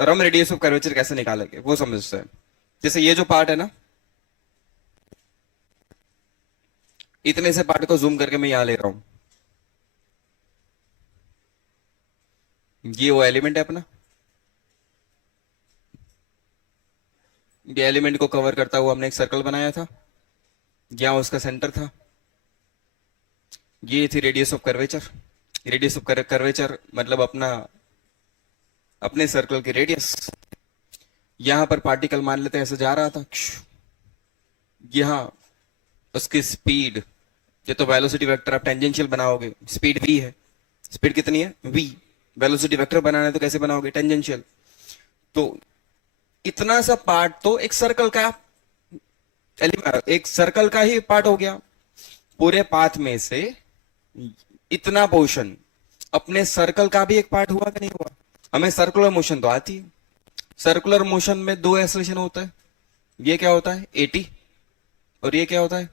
और हम रेडियस ऑफ कर्वेचर कैसे निकालेंगे वो समझते हैं। जैसे ये जो पार्ट है ना, इतने से पार्ट को जूम करके मैं यहां ले रहा हूं, ये वो एलिमेंट है अपना, ये एलिमेंट को कवर करता हुआ हमने एक सर्कल बनाया था, यहाँ उसका सेंटर था, ये थी radius of curvature. Radius of curvature मतलब अपना अपने सर्कल की रेडियस। यहां पर पार्टिकल मान लेते हैं ऐसे जा रहा था, यहां उसकी स्पीड, ये तो वेलोसिटी वेक्टर आप टेंजेंशियल बनाओगे, स्पीड v है, स्पीड कितनी है v, वेलोसिटी वेक्टर बनाना है तो कैसे बनाओगे, टेंजेंशियल। तो इतना सा पार्ट तो एक सर्कल का, एक सर्कल का ही पार्ट हो गया। पूरे पाथ में से इतना पोर्शन अपने सर्कल का भी एक पार्ट हुआ कि नहीं हुआ। हमें सर्कुलर मोशन तो आती है, सर्कुलर मोशन में दो एक्सेलरेशन होता है, ये क्या होता है एटी, और ये क्या होता है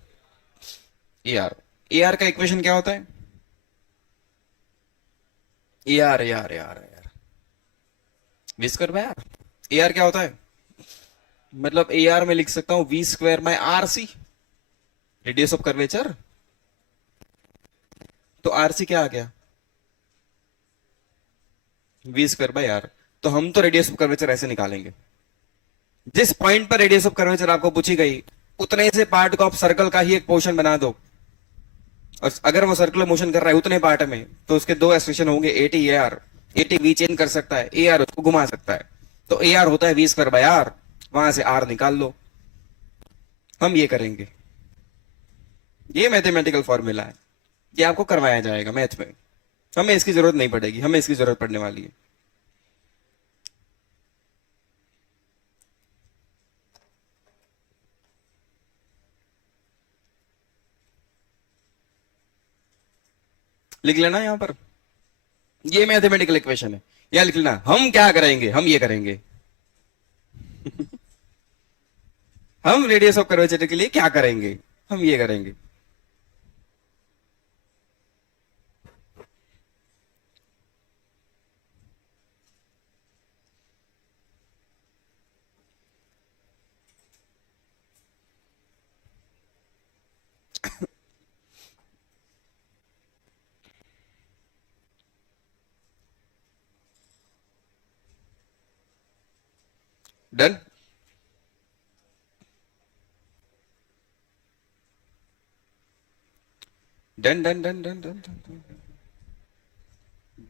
ए आर। ए आर का इक्वेशन क्या होता है, A are A are A are A R V square by R. A R क्या होता है, मतलब ए आर में लिख सकता हूं V square by R C, radius of curvature. तो आर सी क्या आ गया, वी स्क्वायर बाय आर। तो हम तो रेडियस ऑफ कर्वेचर ऐसे निकालेंगे, जिस पॉइंट पर रेडियस ऑफ कर्वेचर आपको पूछी गई उतने से पार्ट को आप सर्कल का ही एक पोर्शन बना दो, और अगर वो सर्कुलर मोशन कर रहा है उतने पार्ट में तो उसके दो एक्सप्रेशन होंगे, A T A R. A T V change कर सकता है, ए आर उसको घुमा सकता है, तो ए आर होता है वी स्क्वायर बाय आर, वहां से आर निकाल लो। हम ये करेंगे, ये मैथमेटिकल फॉर्मूला है, ये आपको करवाया जाएगा मैथ में, हमें इसकी जरूरत नहीं पड़ेगी, हमें इसकी जरूरत पड़ने वाली है। लिख लेना यहां पर, ये मैथमेटिकल इक्वेशन है, या लिख लेना हम क्या करेंगे, हम ये करेंगे। हम रेडियस ऑफ कर्वेचर के लिए क्या करेंगे, हम ये करेंगे। Done. Done done done done done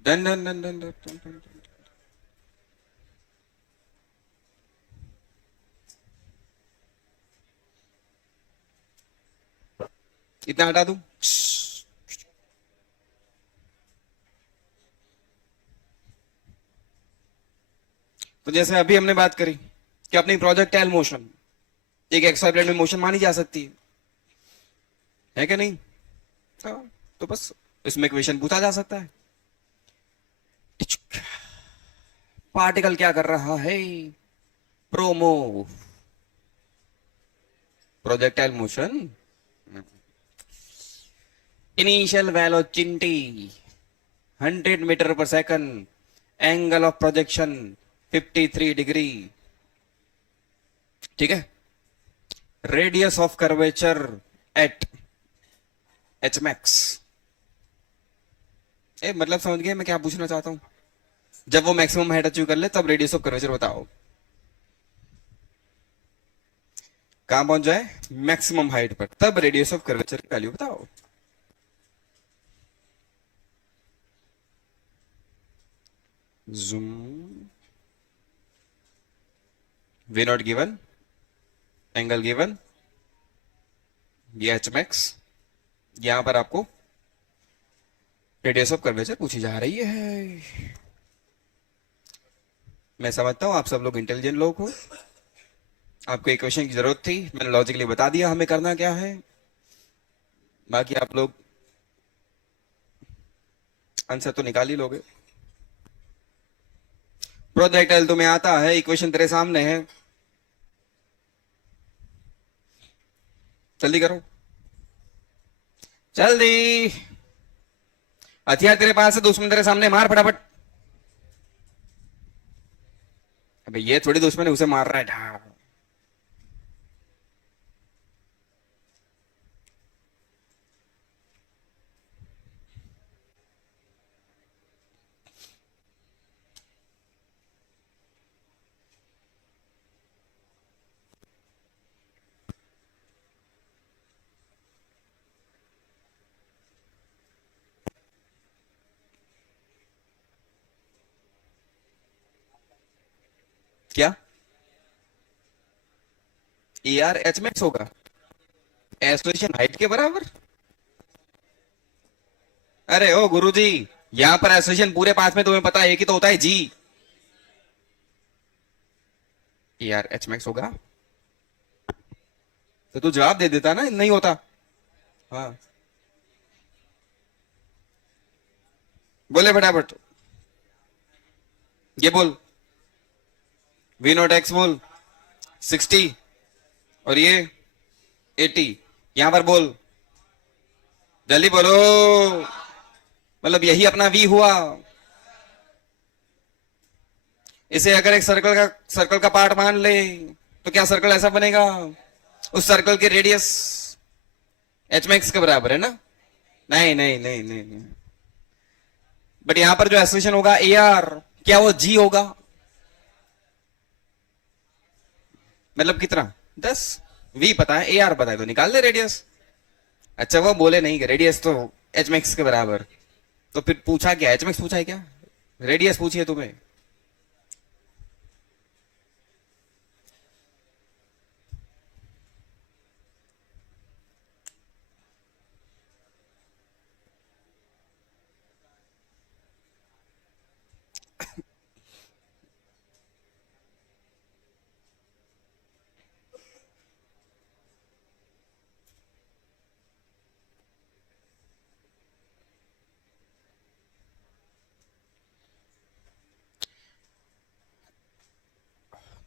done done done done done done. इतना हटा दूं, तो जैसे अभी हमने बात करी कि अपनी प्रोजेक्टाइल मोशन एक एक्स प्लेन में मोशन मानी जा सकती है कि नहीं, तो बस इसमें इक्वेशन पूछा जा सकता है, पार्टिकल क्या कर रहा है, promo projectile motion, initial velocity 100 metre पर second, angle of projection 53 degree, ठीक है। Radius of curvature at H max. मतलब समझ गए मैं क्या पूछना चाहता हूं, जब वो मैक्सिमम हाइट अचीव कर ले तब रेडियस ऑफ कर्वेचर बताओ, कहां पहुंच जाए मैक्सिमम हाइट पर, तब रेडियस ऑफ कर्वेचर की वैल्यू बताओ। Zoom, V not given, angle given, ये एच मैक्स, यहां पर आपको रेडियस ऑफ कर्वेचर पूछी जा रही है। मैं समझता हूं आप सब लोग इंटेलिजेंट लोग हो, आपको इक्वेशन की जरूरत थी, मैंने लॉजिकली बता दिया हमें करना क्या है, बाकी आप लोग आंसर तो निकाल ही लोगे। प्रोजेक्टाइल तुम्हें आता है, इक्वेशन तेरे सामने है, जल्दी करो जल्दी, हथियार तेरे पास है, दुश्मन तेरे सामने, मार फटाफट। अबे ये थोड़ी दुश्मन है, उसे मार रहा है ढा। क्या ए आर एच मैक्स होगा? एसोसिएशन हाइट के बराबर? अरे ओ गुरुजी, यहाँ पर एसोसिएशन पूरे पास में तुम्हें पता है एक ही तो होता है जी। ए आर एच मैक्स होगा तो तू जवाब दे देता ना, नहीं होता। हाँ बोले फटाफट, ये बोल। वी नॉट एक्स बोल 60 और ये 80। यहां पर बोल, जल्दी बोलो। मतलब यही अपना वी हुआ। इसे अगर एक सर्कल का पार्ट मान ले तो क्या सर्कल ऐसा बनेगा? उस सर्कल की रेडियस एच मैक्स के बराबर है ना? नहीं नहीं नहीं नहीं नहीं। बट यहां पर जो एसोसिएशन होगा ए आर, क्या वो जी होगा? मतलब कितना? 10। वी पता है, ए आर पता है, तो निकाल दे रेडियस। अच्छा वो बोले नहीं रेडियस तो एच मैक्स के बराबर, तो फिर पूछा क्या? एच मैक्स पूछा है क्या? रेडियस पूछिए तुम्हें।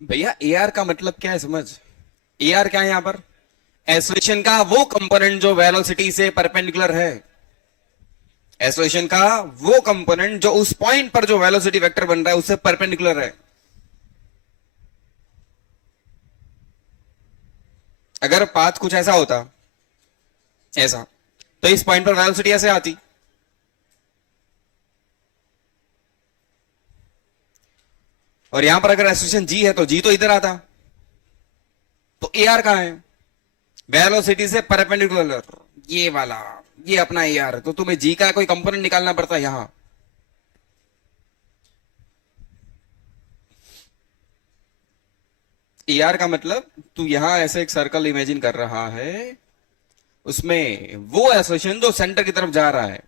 भैया ए आर का मतलब क्या है समझ? ए आर क्या है यहां पर? एसोसिएशन का वो कंपोनेंट जो वेलोसिटी से परपेंडिकुलर है। एसोसिएशन का वो कंपोनेंट जो उस पॉइंट पर जो वेलोसिटी वेक्टर बन रहा है उससे परपेंडिकुलर है। अगर पाथ कुछ ऐसा होता, ऐसा, तो इस पॉइंट पर वेलोसिटी ऐसे आती। और यहां पर अगर एसोसिएशन जी है तो जी तो इधर आता। तो ए आर कहां है? वेलोसिटी से परपेंडिकुलर, ये वाला, ये अपना ए आर। तो तुम्हें जी का कोई कंपोनेंट निकालना पड़ता है यहां। ए आर का मतलब तू यहां ऐसे एक सर्कल इमेजिन कर रहा है, उसमें वो एसोसिएशन जो सेंटर की तरफ जा रहा है,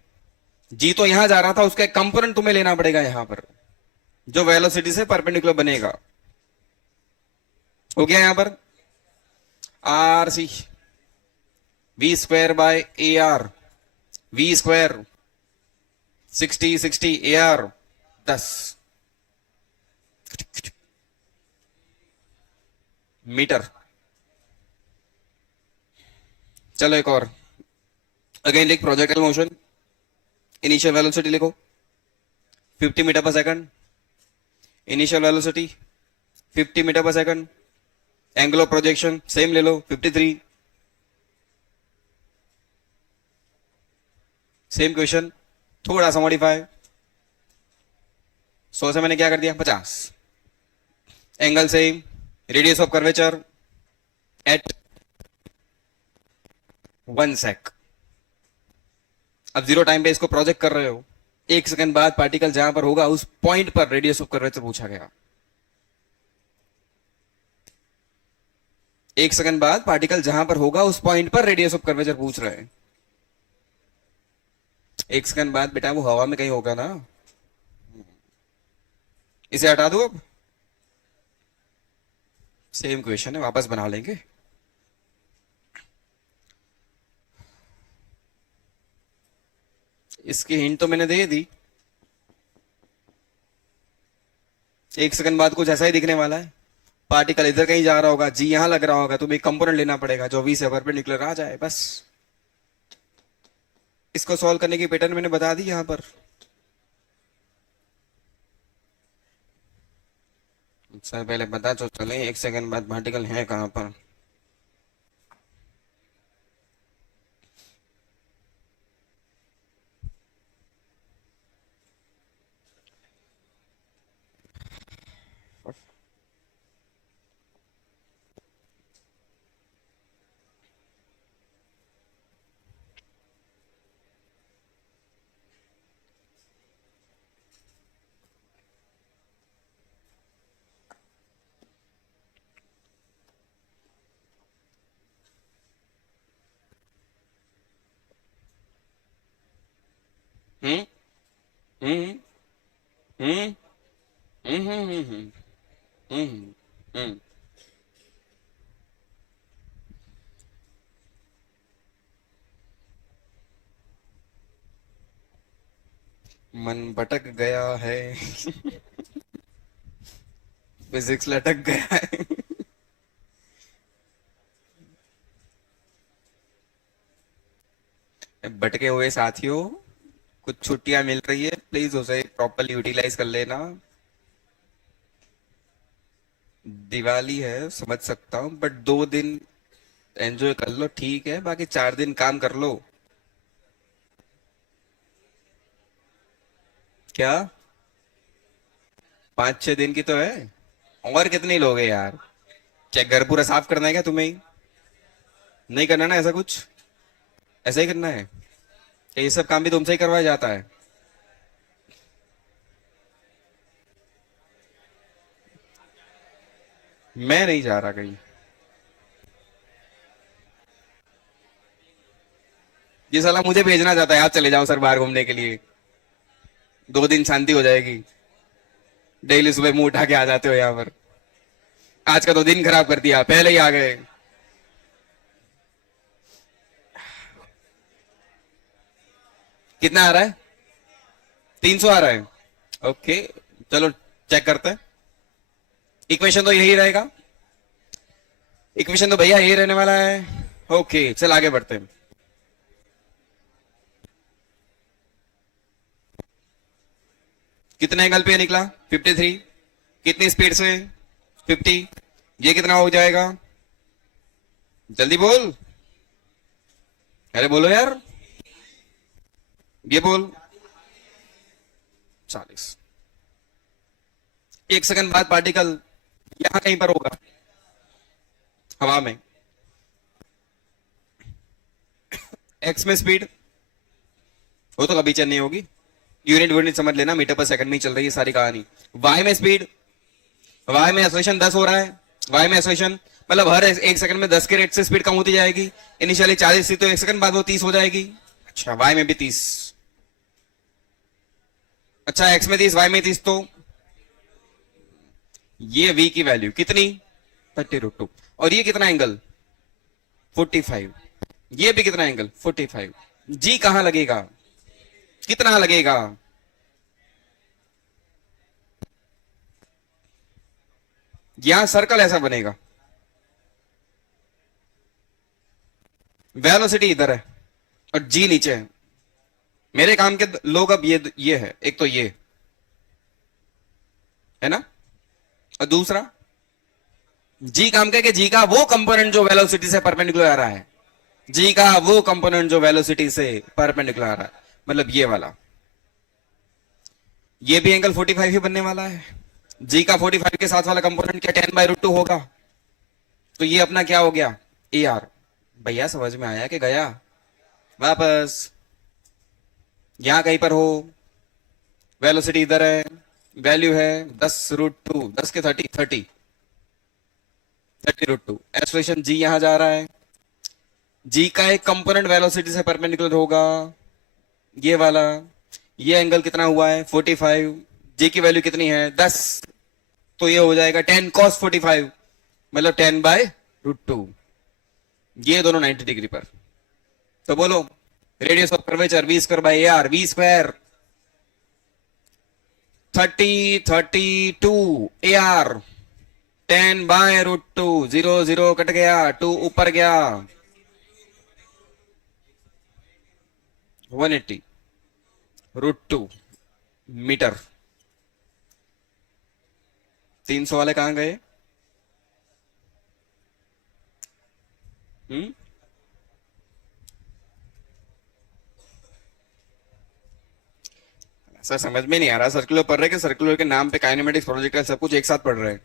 जी तो यहां जा रहा था, उसका एक कंपोनेंट तुम्हें लेना पड़ेगा यहां पर जो वेलोसिटी से परपेंडिकुलर बनेगा। हो गया यहां पर? R C V square by A R, V square 60 A R 10 metre. चलो एक और, अगेन लिख प्रोजेक्टाइल मोशन। इनिशियल वेलोसिटी लिखो 50 मीटर पर सेकंड। इनिशियल वेलोसिटी 50 मीटर पर second. Angle of projection same ले लो 53। सेम क्वेश्चन, थोड़ा सा मॉडिफाई। 100 से मैंने क्या कर दिया 50। Angle same, radius of curvature eight 1 सेक। अब जीरो टाइम पे इसको प्रोजेक्ट कर रहे हो, 1 सेकंड बाद पार्टिकल जहां पर होगा उस पॉइंट पर रेडियस ऑफ कर्वेचर पूछा गया। 1 सेकंड बाद पार्टिकल जहां पर होगा उस पॉइंट पर रेडियस ऑफ कर्वेचर पूछ रहे हैं। 1 सेकंड बाद बेटा वो हवा में कहीं होगा ना। इसे हटा दो, अब सेम क्वेश्चन है, वापस बना लेंगे। इसकी हिंट तो मैंने दे दी। 1 सेकंड बाद कुछ ऐसा ही दिखने वाला है, पार्टिकल इधर कहीं जा रहा होगा, जी यहां लग रहा होगा, तुम्हें एक कंपोनेंट लेना पड़ेगा जो वी से परपेंडिकुलर आ जाए, बस। इसको सॉल्व करने की पैटर्न मैंने बता दी यहां पर। सर पहले बता तो चले, 1 सेकंड बाद पार्टिकल है कहाँ पर? हम्म हम्म हम्म हम्म हम्म हम्म हम्म हम्म। मन भटक गया है। फिजिक्स लटक गया है। भटके हुए साथियों, कुछ छुट्टियां मिल रही है, प्लीज उसे प्रॉपरली यूटिलाइज कर लेना। दिवाली है समझ सकता हूँ, बट 2 दिन एंजॉय कर लो ठीक है, बाकी 4 दिन काम कर लो। क्या? 5-6 दिन की तो है। और कितने लोग हैं यार? क्या घर पूरा साफ करना है क्या तुम्हें ही? नहीं करना ना ऐसा कुछ? ऐसा ही करना है? क्या ये सब काम भी तुमसे ही करवाया जाता है? मैं नहीं जा रहा कहीं। ये साला मुझे भेजना चाहता है, आप चले जाओ सर बाहर घूमने के लिए, 2 दिन शांति हो जाएगी। डेली सुबह मुंह उठा के आ जाते हो यहाँ पर। आज का तो दिन खराब कर दिया, पहले ही आ गए। कितना आ रहा है? 300 आ रहा है। ओके, चलो चेक करते हैं। इक्वेशन तो यही रहेगा। इक्वेशन तो भैया यही रहने वाला है। ओके, चल आगे बढ़ते हैं। कितने एंगल पे निकला? 53। कितनी स्पीड से? 50। ये कितना हो जाएगा? जल्दी बोल। अरे बोलो यार, ये बोल। 40। 1 सेकंड बाद पार्टिकल यहां कहीं पर होगा, हवा में। एक्स में स्पीड वो तो कभी चेंज नहीं होगी। यूनिट समझ लेना, मीटर पर सेकंड में ही चल रही है सारी कहानी। वाई में स्पीड, वाई में एक्सेलरेशन 10 हो रहा है। वाई में एक्सेलरेशन मतलब हर 1 सेकंड में 10 के रेट से स्पीड कम होती जाएगी। इनिशियली 40 थी तो 1 सेकंड बाद वो 30 हो जाएगी। अच्छा, वाई में भी 30। अच्छा, एक्स में 30, वाई में 30, तो ये वी की वैल्यू कितनी? 30√2। और ये कितना एंगल? 45। ये भी कितना एंगल? 45। जी कहां लगेगा? कितना लगेगा? यहां सर्कल ऐसा बनेगा, वेलोसिटी इधर है और जी नीचे है। मेरे काम के लोग अब ये है, एक तो ये है ना, और दूसरा जी काम का, कि जी का वो कंपोनेंट जो वेलोसिटी से परपेंडिकुलर आ रहा है। जी का वो कंपोनेंट जो वेलोसिटी से परपेंडिकुलर आ रहा है, मतलब ये वाला। ये भी एंगल 45 ही बनने वाला है। जी का 45 के साथ वाला कंपोनेंट क्या 10/√2 होगा? तो ये अपना क्या हो गया? A R. भैया समझ में आया कि गया? वापस यहां कहीं पर हो, वेलोसिटी इधर है, वैल्यू है 10√2, 10 के 30, 30√2। एक्सप्रेशन जी यहां जा रहा है। जी का एक कंपोनेंट वेलोसिटी से परपेंडिकुलर होगा, ये वाला। ये एंगल कितना हुआ है? 45। जी की वैल्यू कितनी है? 10। तो ये हो जाएगा 10 cos 45, मतलब 10/√2। ये दोनों 90 डिग्री पर। तो बोलो, radius of curvature V square by A R, V square 32 A R, 10/√2। 0 0 cut गया, 2 ऊपर गया, 180√2 मीटर। 300 वाले कहाँ गए? सर समझ में नहीं आ रहा, सर्कुलर पढ़ रहे हैं कि सर्कुलर के नाम पे काइनेमेटिक्स, प्रोजेक्टाइल सब कुछ एक साथ पढ़ रहे हैं?